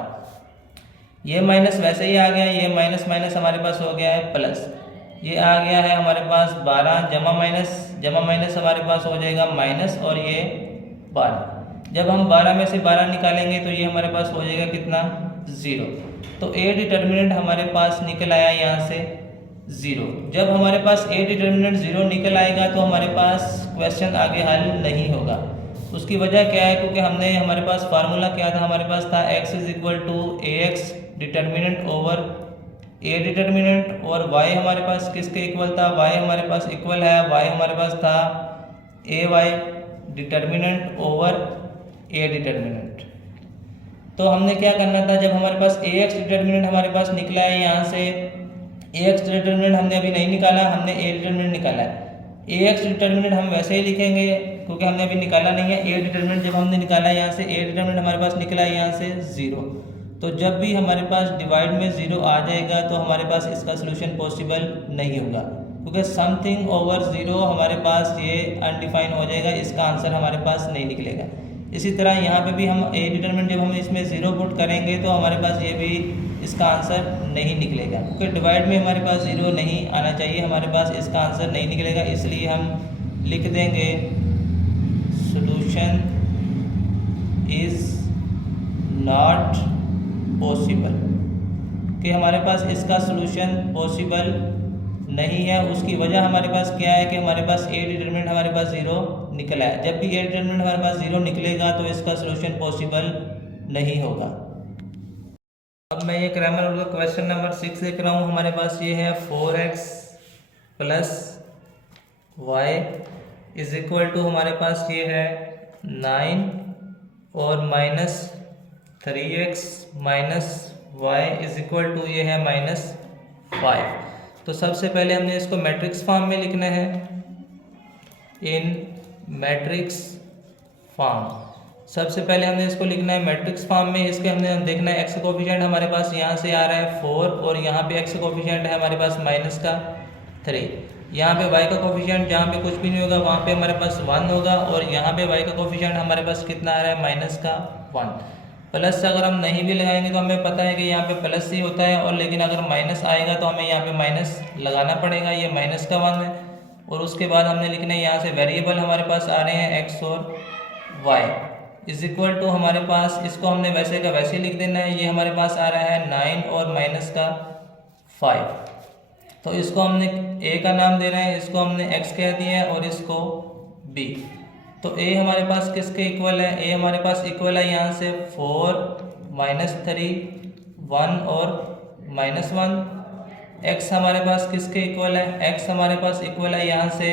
ये माइनस वैसे ही आ गया, ये माइनस माइनस हमारे पास हो गया है प्लस, ये आ गया है हमारे पास 12, जमा माइनस हमारे पास हो जाएगा माइनस, और ये 12। जब हम 12 में से 12 निकालेंगे तो ये हमारे पास हो जाएगा कितना, 0। तो a डिटर्मिनेंट हमारे पास निकल आया यहाँ से 0। जब हमारे पास a डिटर्मिनेंट 0 निकल आएगा तो हमारे पास क्वेश्चन आगे हल नहीं होगा। उसकी वजह क्या है, क्योंकि हमारे पास फार्मूला क्या था, हमारे पास था x is equal to ax determinant over a determinant, और y हमारे पास किसके इक्वल था, y हमारे पास इक्वल है, y हमारे पास था ay determinant over a determinant. तो हमने क्या करना था, जब हमारे पास ax डिटर्मिनेंट हमारे पास निकला है, यहाँ से ax डिटर्मिनेंट हमने अभी नहीं निकाला, हमने a डिटर्मिनेंट निकाला है। ax डिटर्मिनेंट हम वैसे ही लिखेंगे क्योंकि हमने अभी निकाला नहीं है। a डिटर्मिनेंट जब हमने निकाला है, यहाँ से a डिटर्मिनेंट हमारे पास निकला है यहाँ से 0। तो जब भी हमारे पास डिवाइड में 0 आ जाएगा तो हमारे पास इसका सोल्यूशन पॉसिबल नहीं होगा, क्योंकि समथिंग ओवर 0 हमारे पास ये अनडिफाइन हो जाएगा, इसका आंसर हमारे पास नहीं निकलेगा। इसी तरह यहाँ पे भी हम a डिटर्मिनेंट जब हम इसमें 0 पुट करेंगे तो हमारे पास ये भी इसका आंसर नहीं निकलेगा, क्योंकि डिवाइड में हमारे पास 0 नहीं आना चाहिए, हमारे पास इसका आंसर नहीं निकलेगा। इसलिए हम लिख देंगे सॉल्यूशन इज़ नॉट पॉसिबल, कि हमारे पास इसका सॉल्यूशन पॉसिबल नहीं है। उसकी वजह हमारे पास क्या है कि हमारे पास a डिटर्मिनेंट हमारे पास 0 निकला है। जब भी ए डिटरमिनेंट हमारे पास 0 निकलेगा तो इसका सोल्यूशन पॉसिबल नहीं होगा। अब मैं ये क्रैमर रूल का क्वेश्चन नंबर 6 लिख रहा हूँ। हमारे पास ये है 4x plus y is equal to हमारे पास ये है 9 और minus 3x minus y is equal to ये है -5। तो सबसे पहले हमने इसको मैट्रिक्स फॉर्म में लिखना है, इन मैट्रिक्स फॉर्म। सबसे पहले हमने इसको लिखना है मैट्रिक्स फॉर्म में। इसके हमने देखना है एक्स कोफिशिएंट हमारे पास यहाँ से आ रहा है 4 और यहाँ पे एक्स कोफिशिएंट है हमारे पास -3। यहाँ पे y का कोफिशिएंट जहाँ पे कुछ भी नहीं होगा वहाँ पे हमारे पास 1 होगा और यहाँ पे y का कोफिशिएंट हमारे पास कितना आ रहा है -1। प्लस अगर हम नहीं भी लगाएंगे तो हमें पता है कि यहाँ पे प्लस ही होता है, और लेकिन अगर माइनस आएगा तो हमें यहाँ पे माइनस लगाना पड़ेगा। ये -1 है। और उसके बाद हमने लिखना है यहाँ से वेरिएबल हमारे पास आ रहे हैं x और y इज इक्वल टू हमारे पास, इसको हमने वैसे का वैसे लिख देना है। ये हमारे पास आ रहा है 9 और -5। तो इसको हमने a का नाम देना है, इसको हमने x कह दिया है और इसको b। तो a हमारे पास किसके इक्वल है? a हमारे पास इक्वल है यहाँ से 4 -3 1 और -1। x हमारे पास किसके इक्वल है? x हमारे पास इक्वल है यहाँ से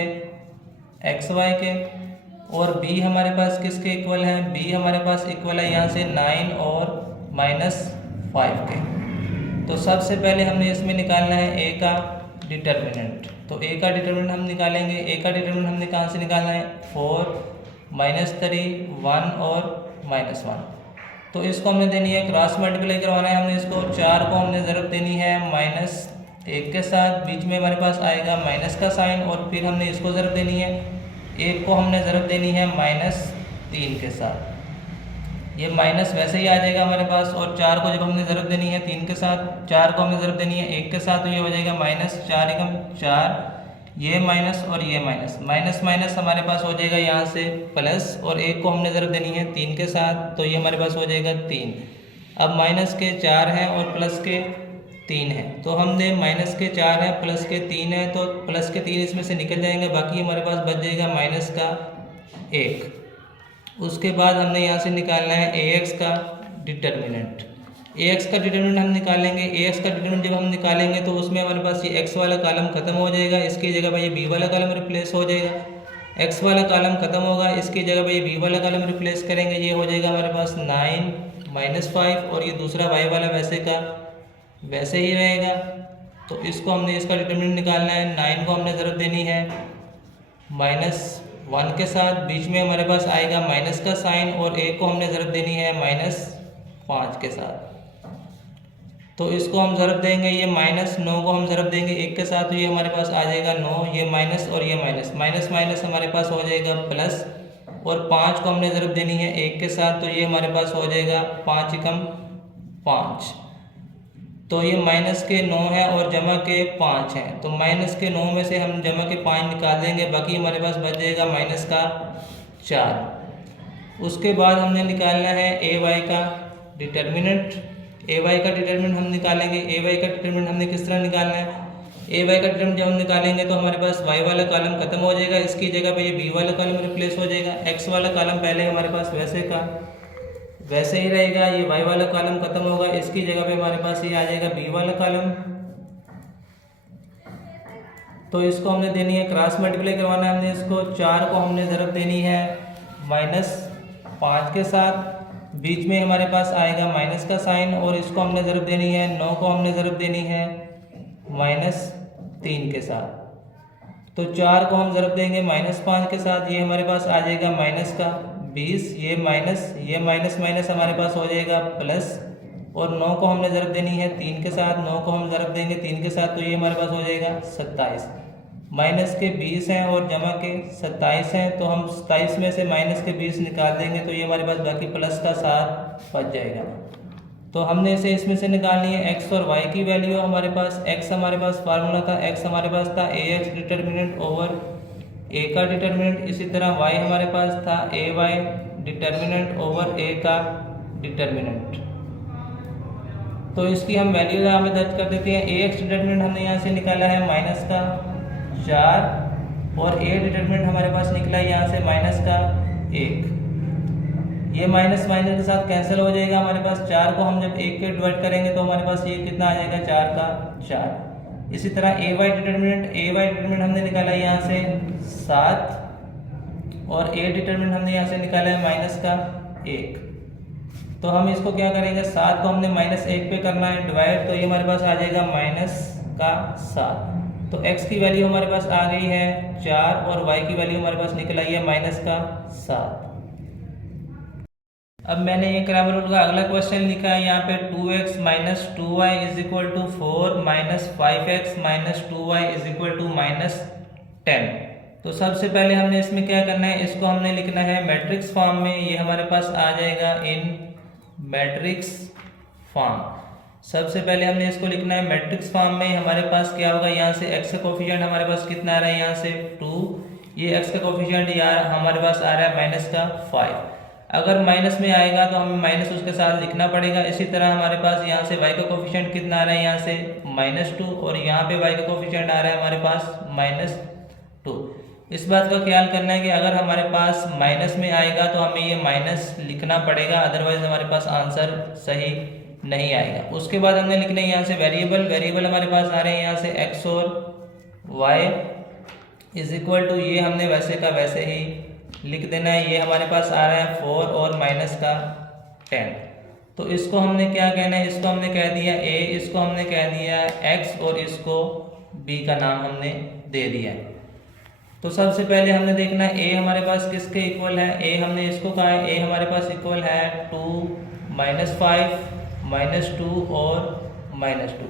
xy के। और b हमारे पास किसके इक्वल है? b हमारे पास इक्वल है यहाँ से 9 और -5 के। तो सबसे पहले हमने इसमें निकालना है a का डिटर्मिनेंट। तो a का डिटर्मिनेंट हम निकालेंगे। a का डिटर्मिनेंट हमने कहाँ से निकालना है? 4 -3 1 और -1। तो इसको हमने देनी है क्रॉस मल्टीप्लाई करवाना है हमने इसको। 4 को हमने ज़रूरत देनी है -1 के साथ, बीच में हमारे पास आएगा माइनस का साइन, और फिर हमने इसको ज़रूरत देनी है 1 को हमने ज़रूरत देनी है -3 के साथ। ये माइनस वैसे ही आ जाएगा हमारे पास, और 4 को जब हमने ज़रूरत देनी है 3 के साथ, 4 को हमने ज़रूरत देनी है 1 के साथ, तो ये हो जाएगा -4 एकम 4, ये माइनस और ये माइनस, माइनस माइनस हमारे पास हो जाएगा यहाँ से प्लस, और 1 को हमने ज़रूरत देनी है 3 के साथ, तो ये हमारे पास हो जाएगा 3। अब माइनस के 4 हैं और प्लस के 3 है, तो हमने माइनस के 4 है प्लस के 3 है, तो प्लस के 3 इसमें से निकल जाएंगे, बाकी हमारे पास बच जाएगा माइनस का 1। उसके बाद हमने यहाँ से निकालना है ax का डिटर्मिनेंट। ax का डिटर्मिनेंट हम निकालेंगे। ax का डिटर्मिनेंट जब हम निकालेंगे तो उसमें हमारे पास ये x वाला कॉलम खत्म हो जाएगा, इसकी जगह पर ये b वाला कॉलम रिप्लेस हो जाएगा। x वाला कॉलम खत्म होगा, इसकी जगह पर ये b वाला कॉलम रिप्लेस करेंगे, ये हो जाएगा हमारे पास 9 -5, और ये दूसरा y वाला वैसे का वैसे ही रहेगा। तो इसको हमने इसका डिटर्मिनेंट निकालना है। 9 को हमने ज़रूरत देनी है -1 के साथ, बीच में हमारे पास आएगा माइनस का साइन, और 1 को हमने ज़रूरत देनी है -5 के साथ। तो इसको हम ज़रूरत देंगे, ये -9 को हम ज़रूरत देंगे 1 के साथ, तो ये हमारे पास आ जाएगा 9, ये माइनस और ये माइनस, माइनस माइनस हमारे पास हो जाएगा प्लस, और 5 को हमने ज़रूरत देनी है 1 के साथ, तो ये हमारे पास हो जाएगा 5 एकम 5। तो ये माइनस के 9 है और जमा के 5 हैं, तो माइनस के 9 में से हम जमा के 5 निकाल देंगे, बाकी हमारे पास बच जाएगा माइनस का 4। उसके बाद हमने निकालना है ay का डिटर्मिनेंट। ay का डिटर्मिनेंट हम निकालेंगे। ay का डिटर्मिनेंट हमने किस तरह निकालना है? ay का डिटर्मिनेंट जब हम निकालेंगे तो हमारे पास y वाला कॉलम खत्म हो जाएगा, इसकी जगह पे ये b वाला कॉलम रिप्लेस हो जाएगा। x वाला कॉलम पहले हमारे पास वैसे का वैसे ही रहेगा, ये y वाला कॉलम खत्म होगा, इसकी जगह पे हमारे पास ये आ जाएगा b वाला कॉलम। तो इसको हमने देनी है क्रॉस मल्टीप्लाई करवाना है हमने इसको। 4 को हमने ज़रूरत देनी है -5 के साथ, बीच में हमारे पास आएगा माइनस का साइन, और इसको हमने ज़रूरत देनी है 9 को हमने ज़रूरत देनी है -3 के साथ। तो 4 को हम ज़रूरत देंगे -5 के साथ, ये हमारे पास आ जाएगा माइनस का 20, ये माइनस माइनस हमारे पास हो जाएगा प्लस, और 9 को हमने ज़रूरत देनी है 3 के साथ, 9 को हम ज़रूरत देंगे 3 के साथ, तो ये हमारे पास हो जाएगा 27। माइनस के 20 हैं और जमा के 27 हैं, तो हम 27 में से माइनस के 20 निकाल देंगे, तो ये हमारे पास बाकी प्लस का 7 बच जाएगा। तो हमने इसे इसमें से निकालनी है x और y की वैल्यू। हमारे पास x हमारे पास फार्मूला था, x हमारे पास था ax डिटर्मिनेंट ओवर a का डिटर्मिनेंट, इसी तरह y हमारे पास था ay डिटर्मिनेंट ओवर a का डिटर्मिनेंट। तो इसकी हम वैल्यू यहाँ पे दर्ज कर देते हैं। ax डिटर्मिनेंट हमने यहाँ से निकाला है -4, और ए डिटरमिनेंट हमारे पास निकला यहाँ से माइनस का 1। ये माइनस माइनस के साथ कैंसिल हो जाएगा हमारे पास। 4 को हम जब 1 के डिवाइड करेंगे तो हमारे पास ये कितना आ जाएगा, 4 का 4। इसी तरह ए वाई डिटरमिनेंट हमने निकाला है यहाँ से 7 और ए डिटरमिनेंट हमने यहाँ से निकाला है माइनस का 1। तो हम इसको क्या करेंगे, 7 को हमने माइनस 1 पे करना है डिवाइड, तो ये हमारे पास आ जाएगा माइनस का 7। तो x की वैल्यू हमारे पास आ गई है 4 और y की वैल्यू हमारे पास निकल आई है माइनस का 7। अब मैंने ये क्रैमर रूल का अगला क्वेश्चन लिखा है यहाँ पे 2x minus 2y is equal to 4 minus 5x minus 2y is equal to minus 10। तो सबसे पहले हमने इसमें क्या करना है, इसको हमने लिखना है मैट्रिक्स फॉर्म में। ये हमारे पास आ जाएगा इन मैट्रिक्स फॉर्म। सबसे पहले हमने इसको लिखना है मैट्रिक्स फॉर्म में। हमारे पास क्या होगा, यहाँ से x का कोफिशिएंट हमारे पास कितना आ रहा है, यहाँ से 2। ये x का कोफिशिएंट यार हमारे पास आ रहा है माइनस का 5। अगर माइनस में आएगा तो हमें माइनस उसके साथ लिखना पड़ेगा। इसी तरह हमारे पास यहाँ से y का कोफिशिएंट कितना आ रहा है, यहाँ से -2 और यहाँ पे y का कोफिशिएंट आ रहा है हमारे पास -2। इस बात का ख्याल करना है कि अगर हमारे पास माइनस में आएगा तो हमें ये माइनस लिखना पड़ेगा, अदरवाइज हमारे पास आंसर सही नहीं आएगा। उसके बाद हमने लिखना है यहाँ से वेरिएबल हमारे पास आ रहे हैं यहाँ से x और y इज इक्वल टू, ये हमने वैसे का वैसे ही लिख देना है। ये हमारे पास आ रहा है 4 और माइनस का 10। तो इसको हमने क्या कहना है, इसको हमने कह दिया a, इसको हमने कह दिया x और इसको b का नाम हमने दे दिया है। तो सबसे पहले हमने देखना है a हमारे पास किसके इक्वल है। a हमने इसको कहा है, a हमारे पास इक्वल है 2 माइनस 5 माइनस 2 और -2।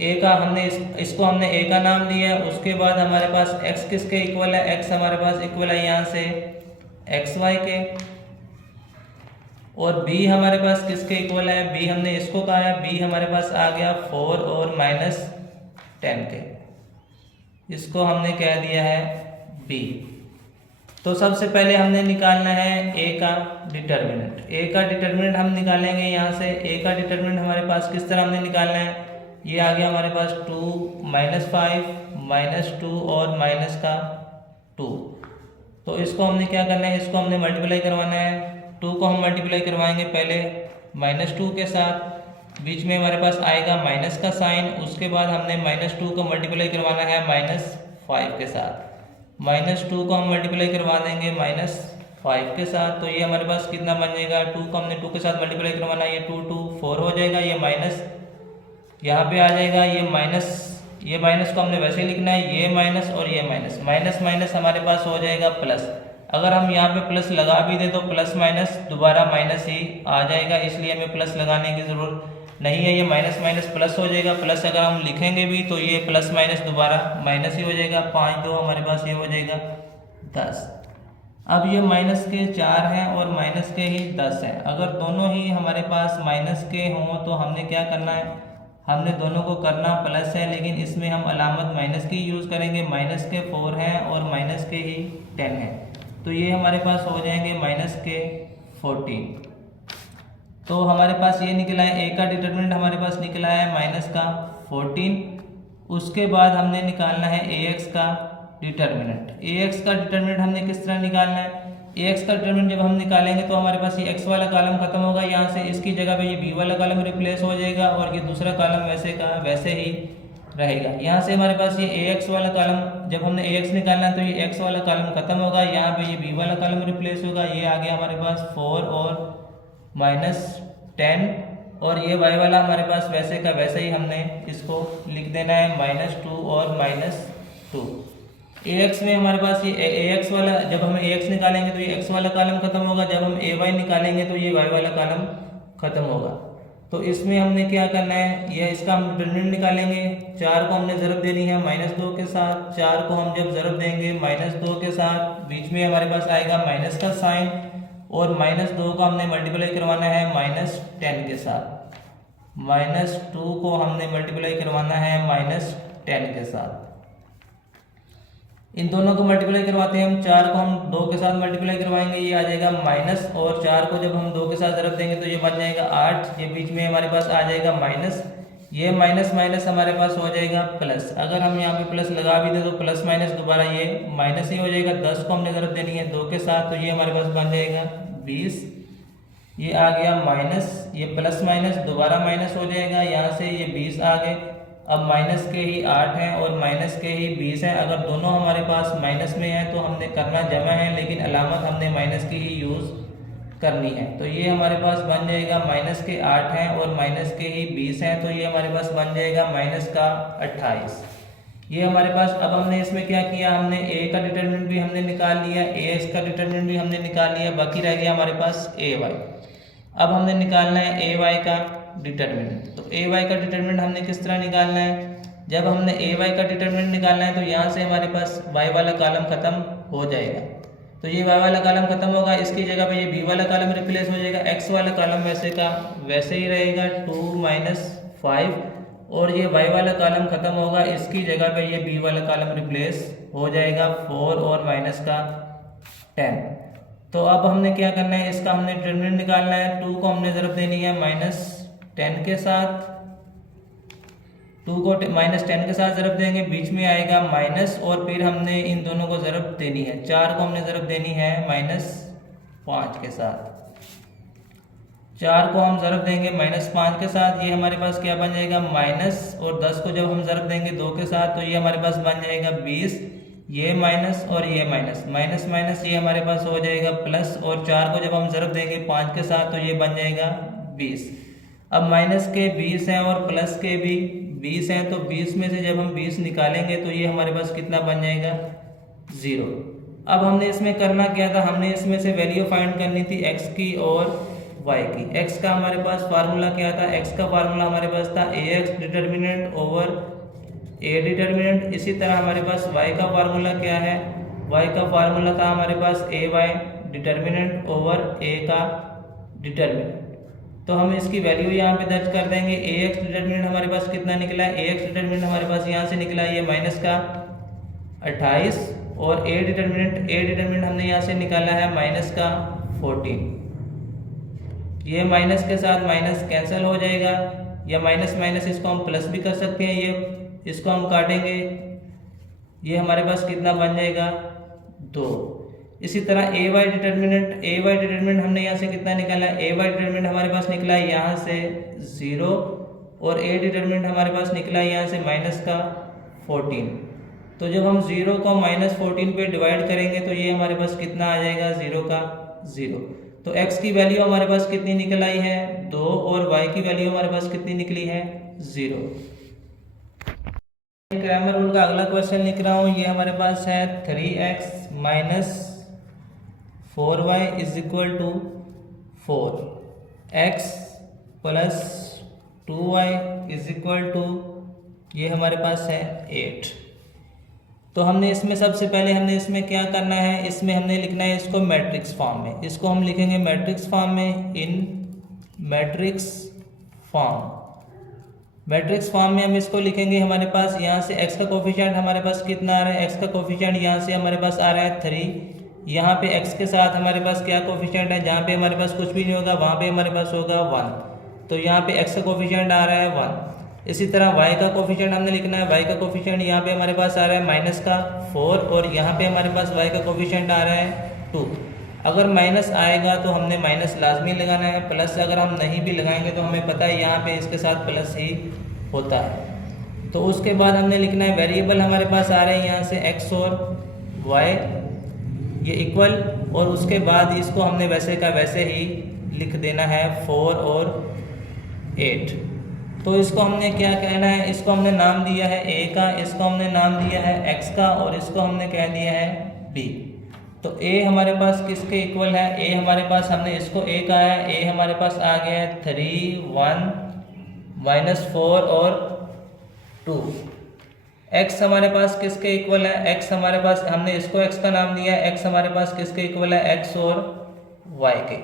a का हमने इसको हमने a का नाम दिया है। उसके बाद हमारे पास x किसके इक्वल है, x हमारे पास इक्वल है यहाँ से xy के। और b हमारे पास किसके इक्वल है, b हमने इसको कहा है, b हमारे पास आ गया 4 और -10 के। इसको हमने कह दिया है b। तो सबसे पहले हमने निकालना है a का डिटरमिनेंट। a का डिटरमिनेंट हम निकालेंगे यहाँ से। a का डिटरमिनेंट हमारे पास किस तरह हमने निकालना है, ये आ गया हमारे पास 2 माइनस 5 -2 और माइनस का 2। तो इसको हमने क्या करना है, इसको हमने मल्टीप्लाई करवाना है। 2 को हम मल्टीप्लाई करवाएंगे पहले -2 के साथ, बीच में हमारे पास आएगा माइनस का साइन। उसके बाद हमने -2 को मल्टीप्लाई करवाना है -5 के साथ। -2 को हम मल्टीप्लाई करवा देंगे -5 के साथ। तो ये हमारे पास कितना बन जाएगा, 2 को हमने 2 के साथ मल्टीप्लाई करवाना है, ये 2 2 4 हो जाएगा। ये माइनस यहाँ पे आ जाएगा, ये माइनस को हमने वैसे लिखना है, ये माइनस और ये माइनस हमारे पास हो जाएगा प्लस। अगर हम यहाँ पे प्लस लगा भी दे तो प्लस माइनस दोबारा माइनस ही आ जाएगा, इसलिए हमें प्लस लगाने की ज़रूरत नहीं है। ये माइनस प्लस हो जाएगा। प्लस अगर हम लिखेंगे भी तो ये प्लस माइनस दोबारा माइनस ही हो जाएगा। 5 2 हमारे पास ये हो जाएगा 10। अब ये माइनस के 4 हैं और माइनस के ही 10 हैं। अगर दोनों ही हमारे पास माइनस के हों तो हमने क्या करना है, हमने दोनों को करना प्लस है, लेकिन इसमें हम अलामत माइनस की यूज़ करेंगे। माइनस के 4 हैं और माइनस के ही 10 हैं, तो ये हमारे पास हो जाएंगे माइनस के 14। तो हमारे पास ये निकला है, a का डिटरमिनेंट हमारे पास निकला है माइनस का 14। उसके बाद हमने निकालना है ax का डिटरमिनेंट। ax का डिटरमिनेंट हमने किस तरह निकालना है, ax का डिटरमिनेंट जब हम निकालेंगे तो हमारे पास ये x वाला कॉलम खत्म होगा, यहाँ से इसकी जगह पे ये b वाला कॉलम रिप्लेस हो जाएगा और ये दूसरा कॉलम वैसे का वैसे ही रहेगा। यहाँ से हमारे पास ये ax वाला कॉलम, जब हमने ax निकालना है तो ये x वाला कॉलम खत्म होगा, यहाँ पे ये b वाला कॉलम रिप्लेस होगा। ये आ गया हमारे पास 4 और -10 और ये y वाला हमारे पास वैसे का वैसे ही हमने इसको लिख देना है -2 और -2। ax में हमारे पास ये ax वाला, जब हम ax निकालेंगे तो ये x वाला कॉलम खत्म होगा, जब हम ay निकालेंगे तो ये y वाला कॉलम खत्म होगा। तो इसमें हमने क्या करना है, ये इसका हम डिटरमिनेंट निकालेंगे। 4 को हमने ज़रब देनी है -2 के साथ। 4 को हम जब ज़रब देंगे -2 के साथ, बीच में हमारे पास आएगा माइनस का साइन और -2 को हमने मल्टीप्लाई करवाना है -10 के साथ। -2 को हमने मल्टीप्लाई करवाना है -10 के साथ। इन दोनों को मल्टीप्लाई करवाते हैं हम। 4 को हम 2 के साथ मल्टीप्लाई करवाएंगे, ये आ जाएगा माइनस, और 4 को जब हम 2 के साथ ज़रब देंगे तो ये बन जाएगा 8। ये बीच में हमारे पास आ जाएगा माइनस, ये माइनस माइनस हमारे पास हो जाएगा प्लस, अगर हम यहाँ पे प्लस लगा भी दें तो प्लस माइनस दोबारा ये माइनस ही हो जाएगा। 10 को हमने ज़रूरत देनी है 2 के साथ, तो ये हमारे पास बन जाएगा 20। ये आ गया माइनस, ये प्लस माइनस दोबारा माइनस हो जाएगा, यहाँ से ये 20 आ गए। अब माइनस के ही 8 हैं और माइनस के ही 20 हैं, अगर दोनों हमारे पास माइनस में हैं तो हमने करना जमा है, लेकिन अलामत हमने माइनस की ही यूज़ करनी है। तो ये हमारे पास बन जाएगा माइनस के 8 हैं और माइनस के ही 20 हैं, तो ये हमारे पास बन जाएगा माइनस का 28। ये हमारे पास, अब हमने इसमें क्या किया, हमने ए का डिटरमिनेंट भी हमने निकाल लिया, ए एक्स का डिटरमिनेंट भी हमने निकाल लिया, बाकी रह गया हमारे पास ए वाई। अब हमने निकालना है ए वाई का डिटरमिनेंट। तो ए वाई का डिटरमिनेंट हमने किस तरह निकालना है, जब हमने ए वाई का डिटरमिनेंट निकालना है तो यहाँ से हमारे पास वाई वाला कॉलम खत्म हो जाएगा। तो ये वाई वाला कॉलम खत्म होगा, इसकी जगह पे ये बी वाला कॉलम रिप्लेस हो जाएगा, एक्स वाला कॉलम वैसे का वैसे ही रहेगा 2 - 5, और ये वाई वाला कॉलम खत्म होगा, इसकी जगह पे ये बी वाला कॉलम रिप्लेस हो जाएगा 4 और माइनस का 10। तो अब हमने क्या करना है, इसका हमने डिटरमिनेंट निकालना है। 2 को हमने ज़रूरत देनी है -10 के साथ, 2 को -10 के साथ ज़रूरत देंगे, बीच में आएगा माइनस, और फिर हमने इन दोनों को ज़रूरत देनी है। 4 को हमने ज़रूरत देनी है -5 के साथ, 4 को हम ज़रूरत देंगे -5 के साथ, ये हमारे पास क्या बन जाएगा माइनस, और 10 को जब हम ज़रूरत देंगे 2 के साथ तो ये हमारे पास बन जाएगा 20। ये माइनस और ये माइनस, माइनस माइनस ये हमारे पास हो जाएगा प्लस, और 4 को जब हम ज़रूरत देंगे 5 के साथ तो ये बन जाएगा 20। अब माइनस के 20 हैं और प्लस के भी 20 हैं, तो 20 में से जब हम 20 निकालेंगे तो ये हमारे पास कितना बन जाएगा 0। अब हमने इसमें करना क्या था, हमने इसमें से वैल्यू फाइंड करनी थी x की और y की। x का हमारे पास फार्मूला क्या था, x का फार्मूला हमारे पास था ax determinant over a determinant. इसी तरह हमारे पास y का फार्मूला क्या है, y का फार्मूला था हमारे पास ay डिटर्मिनेंट ओवर a का डिटर्मिनेंट। तो हम इसकी वैल्यू यहाँ पे दर्ज कर देंगे। ax डिटर्मिनेंट हमारे पास कितना निकला है, ax डिटर्मिनेंट हमारे पास यहाँ से निकला है ये माइनस का 28, और a डिटर्मिनेंट हमने यहाँ से निकाला है माइनस का 14। ये माइनस के साथ माइनस कैंसिल हो जाएगा, या माइनस माइनस इसको हम प्लस भी कर सकते हैं, ये इसको हम काटेंगे, ये हमारे पास कितना बन जाएगा 2। इसी तरह ए वाई डिटर्मिनेंट हमने यहाँ से कितना निकाला है, ए वाई डिटर्मिनेंट हमारे पास निकला है यहाँ से 0, और ए डिटर्मिनेंट हमारे पास निकला है यहाँ से माइनस का 14। तो जब हम 0 को -14 पे डिवाइड करेंगे तो ये हमारे पास कितना आ जाएगा 0 का 0। तो x की वैल्यू हमारे पास कितनी निकल आई है 2, और y की वैल्यू हमारे पास कितनी निकली है 0। ग्रामर रूल का अगला क्वेश्चन लिख रहा हूँ, ये हमारे पास है 3x - 4y = 4, x + 2y = ये हमारे पास है 8। तो हमने इसमें सबसे पहले हमने इसमें क्या करना है, इसमें हमने लिखना है इसको मैट्रिक्स फॉर्म में। इसको हम लिखेंगे मैट्रिक्स फॉर्म में, इन मैट्रिक्स फॉर्म। मैट्रिक्स फॉर्म में हम इसको लिखेंगे, हमारे पास यहाँ से x का कोफिशिएंट हमारे पास कितना आ रहा है, x का कोफिशिएंट यहाँ से हमारे पास आ रहा है 3। यहाँ पे x के साथ हमारे पास क्या कोफिशिएंट है, जहाँ पे हमारे पास कुछ भी नहीं होगा वहाँ पे हमारे पास होगा 1, तो यहाँ पे x का कोफिशिएंट आ रहा है 1। इसी तरह y का कोफिशिएंट हमने लिखना है, y का कोफिशिएंट यहाँ पे हमारे पास आ रहा है माइनस का 4, और यहाँ पे हमारे पास y का कोफिशिएंट आ रहा है 2। अगर माइनस आएगा तो हमने माइनस लाजमी लगाना है, प्लस अगर हम नहीं भी लगाएंगे तो हमें पता है यहाँ पे इसके साथ प्लस ही होता है। तो उसके बाद हमने लिखना है वेरिएबल हमारे पास आ रहे हैं यहाँ से x और y, ये इक्वल, और उसके बाद इसको हमने वैसे का वैसे ही लिख देना है 4 और 8। तो इसको हमने क्या कहना है, इसको हमने नाम दिया है a का, इसको हमने नाम दिया है x का, और इसको हमने कह दिया है b। तो a हमारे पास किसके इक्वल है, a हमारे पास हमने इसको a कहा है, a हमारे पास आ गया है 3, 1, -4 और 2। x हमारे पास किसके इक्वल है, x हमारे पास हमने इसको x का नाम दिया है, x हमारे पास किसके इक्वल है, x और y के।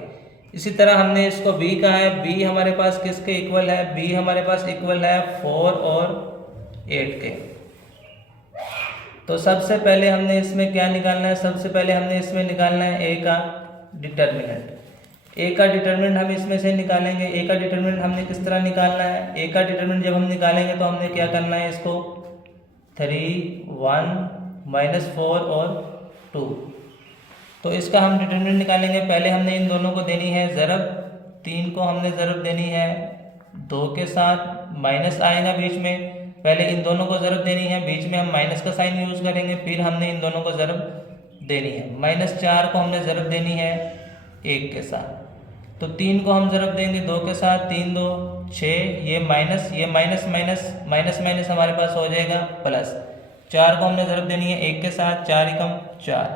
इसी तरह हमने इसको b कहा है, b हमारे पास किसके इक्वल है, b हमारे पास इक्वल है 4 और 8 के। तो सबसे पहले हमने इसमें क्या निकालना है, सबसे पहले हमने इसमें निकालना है a का डिटर्मिनेंट। ए का डिटरमिनेंट हम इसमें से निकालेंगे। ए का डिटरमिनेंट हमने किस तरह निकालना है? ए का डिटरमिनेंट जब हम निकालेंगे तो हमने क्या करना है, इसको 3, 1, -4 और 2, तो इसका हम डिटरमिनेंट निकालेंगे। पहले हमने इन दोनों को देनी है ज़रब, 3 को हमने ज़रब देनी है 2 के साथ, माइनस आएगा बीच में, पहले इन दोनों को ज़रब देनी है, बीच में हम माइनस का साइन यूज़ करेंगे, फिर हमने इन दोनों को ज़रब देनी है। -4 को हमने ज़रब देनी है 1 के साथ, तो 3 को हम ज़रब देंगे 2 के साथ, 3 2 6, ये माइनस माइनस हमारे पास हो जाएगा प्लस। 4 को हमने ज़रब देनी है 1 के साथ, 4 एकम 4,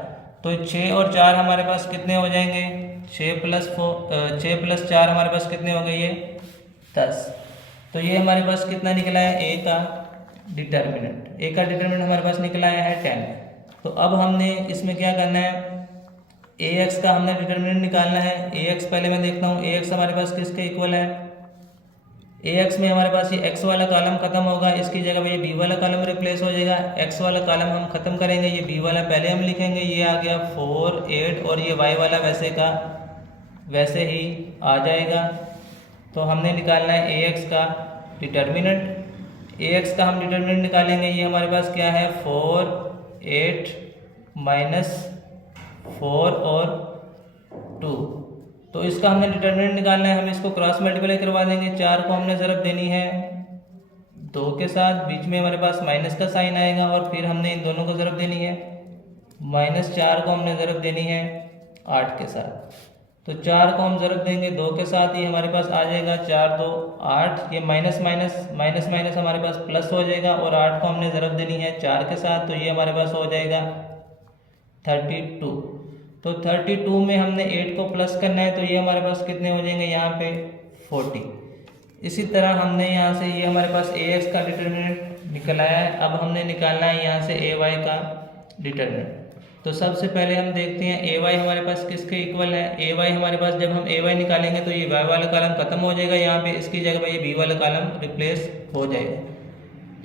तो 6 और 4 हमारे पास कितने हो जाएंगे? 6 + 4 हमारे पास कितने हो गए? ये 10। तो ये हमारे पास कितना निकला है? ए का डिटरमिनेंट। ए का डिटरमिनेंट हमारे पास निकला है 10। तो अब हमने इसमें क्या करना है, ए एक्स का हमने डिटरमिनेंट निकालना है। ए एक्स पहले मैं देखता हूँ, ए एक्स हमारे पास किसके इक्वल है? ए एक्स में हमारे पास ये एक्स वाला कॉलम खत्म होगा, इसकी जगह पे ये बी वाला कॉलम रिप्लेस हो जाएगा। एक्स वाला कॉलम हम खत्म करेंगे, ये बी वाला पहले हम लिखेंगे, ये आ गया 4 8, और ये वाई वाला वैसे का वैसे ही आ जाएगा। तो हमने निकालना है ए एक्स का डिटरमिनेंट। ए एक्स का हम डिटरमिनेंट निकालेंगे, ये हमारे पास क्या है? 4 8 -4 और 2, तो इसका हमने डिटरमिनेंट निकालना है। हम इसको क्रॉस मल्टीप्लाई करवा देंगे। 4 को हमने ज़रब देनी है 2 के साथ, बीच में हमारे पास माइनस का साइन आएगा, और फिर हमने इन दोनों को ज़रब देनी है। -4 को हमने ज़रब देनी है 8 के साथ, तो 4 को हम ज़रब देंगे 2 के साथ, ही हमारे पास आ जाएगा 4 2 8, ये माइनस हमारे पास प्लस हो जाएगा, और 8 को हमने ज़रब देनी है 4 के साथ, तो ये हमारे पास हो जाएगा 32। तो 32 में हमने 8 को प्लस करना है, तो ये हमारे पास कितने हो जाएंगे यहाँ पे? 40। इसी तरह हमने यहाँ से ये हमारे पास ए एक्स का डिटरमिनेंट निकल आया है। अब हमने निकालना है यहाँ से ए वाई का डिटरमिनेंट। तो सबसे पहले हम देखते हैं ए वाई हमारे पास किसके इक्वल है। ए वाई हमारे पास, जब हम ए वाई निकालेंगे तो ये वाई वाला कॉलम खत्म हो जाएगा यहाँ पे, इसकी जगह पे ये बी वाला कॉलम रिप्लेस हो जाएगा।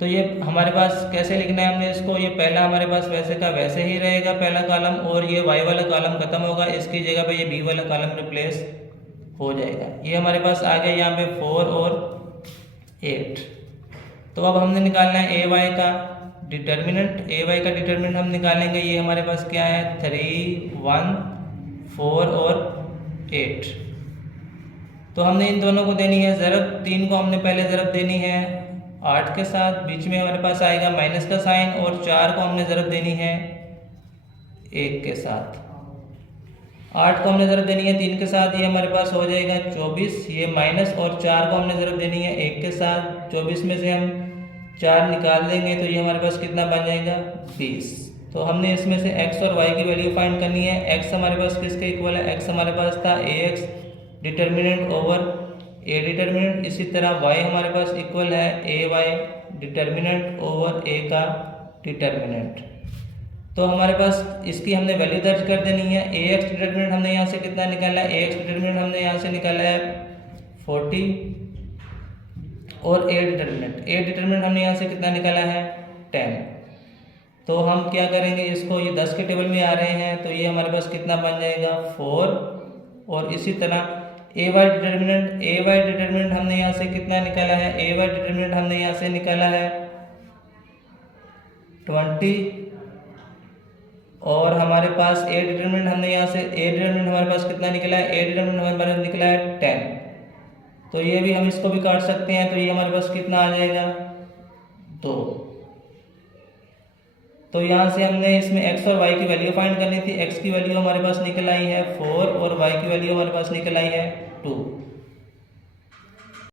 तो ये हमारे पास कैसे लिखना है हमने इसको, ये पहला हमारे पास वैसे का वैसे ही रहेगा पहला कॉलम, और ये वाई वाला कॉलम खत्म होगा, इसकी जगह पे ये बी वाला कॉलम रिप्लेस हो जाएगा। ये हमारे पास आ गया यहाँ पे 4 और 8। तो अब हमने निकालना है ए वाई का डिटरमिनेंट। ए वाई का डिटरमिनेंट हम निकालेंगे, ये हमारे पास क्या है? 3 1 4 और 8। तो हमने इन दोनों को देनी है ज़रब। 3 को हमने पहले ज़रब देनी है 8 के साथ, बीच में हमारे पास आएगा माइनस का साइन, और 4 को हमने ज़रब देनी है 1 के साथ। 8 को हमने ज़रब देनी है 3 के साथ, ये हमारे पास हो जाएगा 24, ये माइनस, और 4 को हमने ज़रब देनी है 1 के साथ। 24 में से हम 4 निकाल देंगे, तो ये हमारे पास कितना बन जाएगा? 20। तो हमने इसमें से x और y की वैल्यू फाइंड करनी है। x हमारे पास किसके इक्वल है? x हमारे पास था ए एक्स डिटरमिनेंट ओवर ए डिटरमिनेंट। इसी तरह y हमारे पास इक्वल है ए वाई डिटरमिनेंट ओवर ए का डिटरमिनेंट। तो हमारे पास इसकी हमने वैल्यू दर्ज कर देनी है। ए एक्स डिटरमिनेंट हमने यहाँ से कितना निकाला है? ए एक्स डिटरमिनेंट हमने यहाँ से निकाला है 40, और ए डिटरमिनेंट हमने यहाँ से कितना निकाला है? 10। तो हम क्या करेंगे इसको, ये 10 के टेबल में आ रहे हैं, तो ये हमारे पास कितना बन जाएगा? 4। और इसी तरह ए वाई डिटरमिनेंट हमने यहाँ से कितना निकाला है? ए वाई डिटरमिनेंट हमने यहाँ से निकाला है 20, और हमारे पास ए डिटरमिनेंट हमने यहाँ से हमारे पास कितना निकला है? ए डिटरमिनेंट हमारे पास निकला है 10। तो ये भी हम इसको भी काट सकते हैं, तो ये हमारे पास कितना आ जाएगा? 2। तो यहाँ से हमने इसमें x और y की वैल्यू फाइंड करनी थी। x की वैल्यू हमारे पास निकल आई है 4, और y की वैल्यू हमारे पास निकल आई है 2।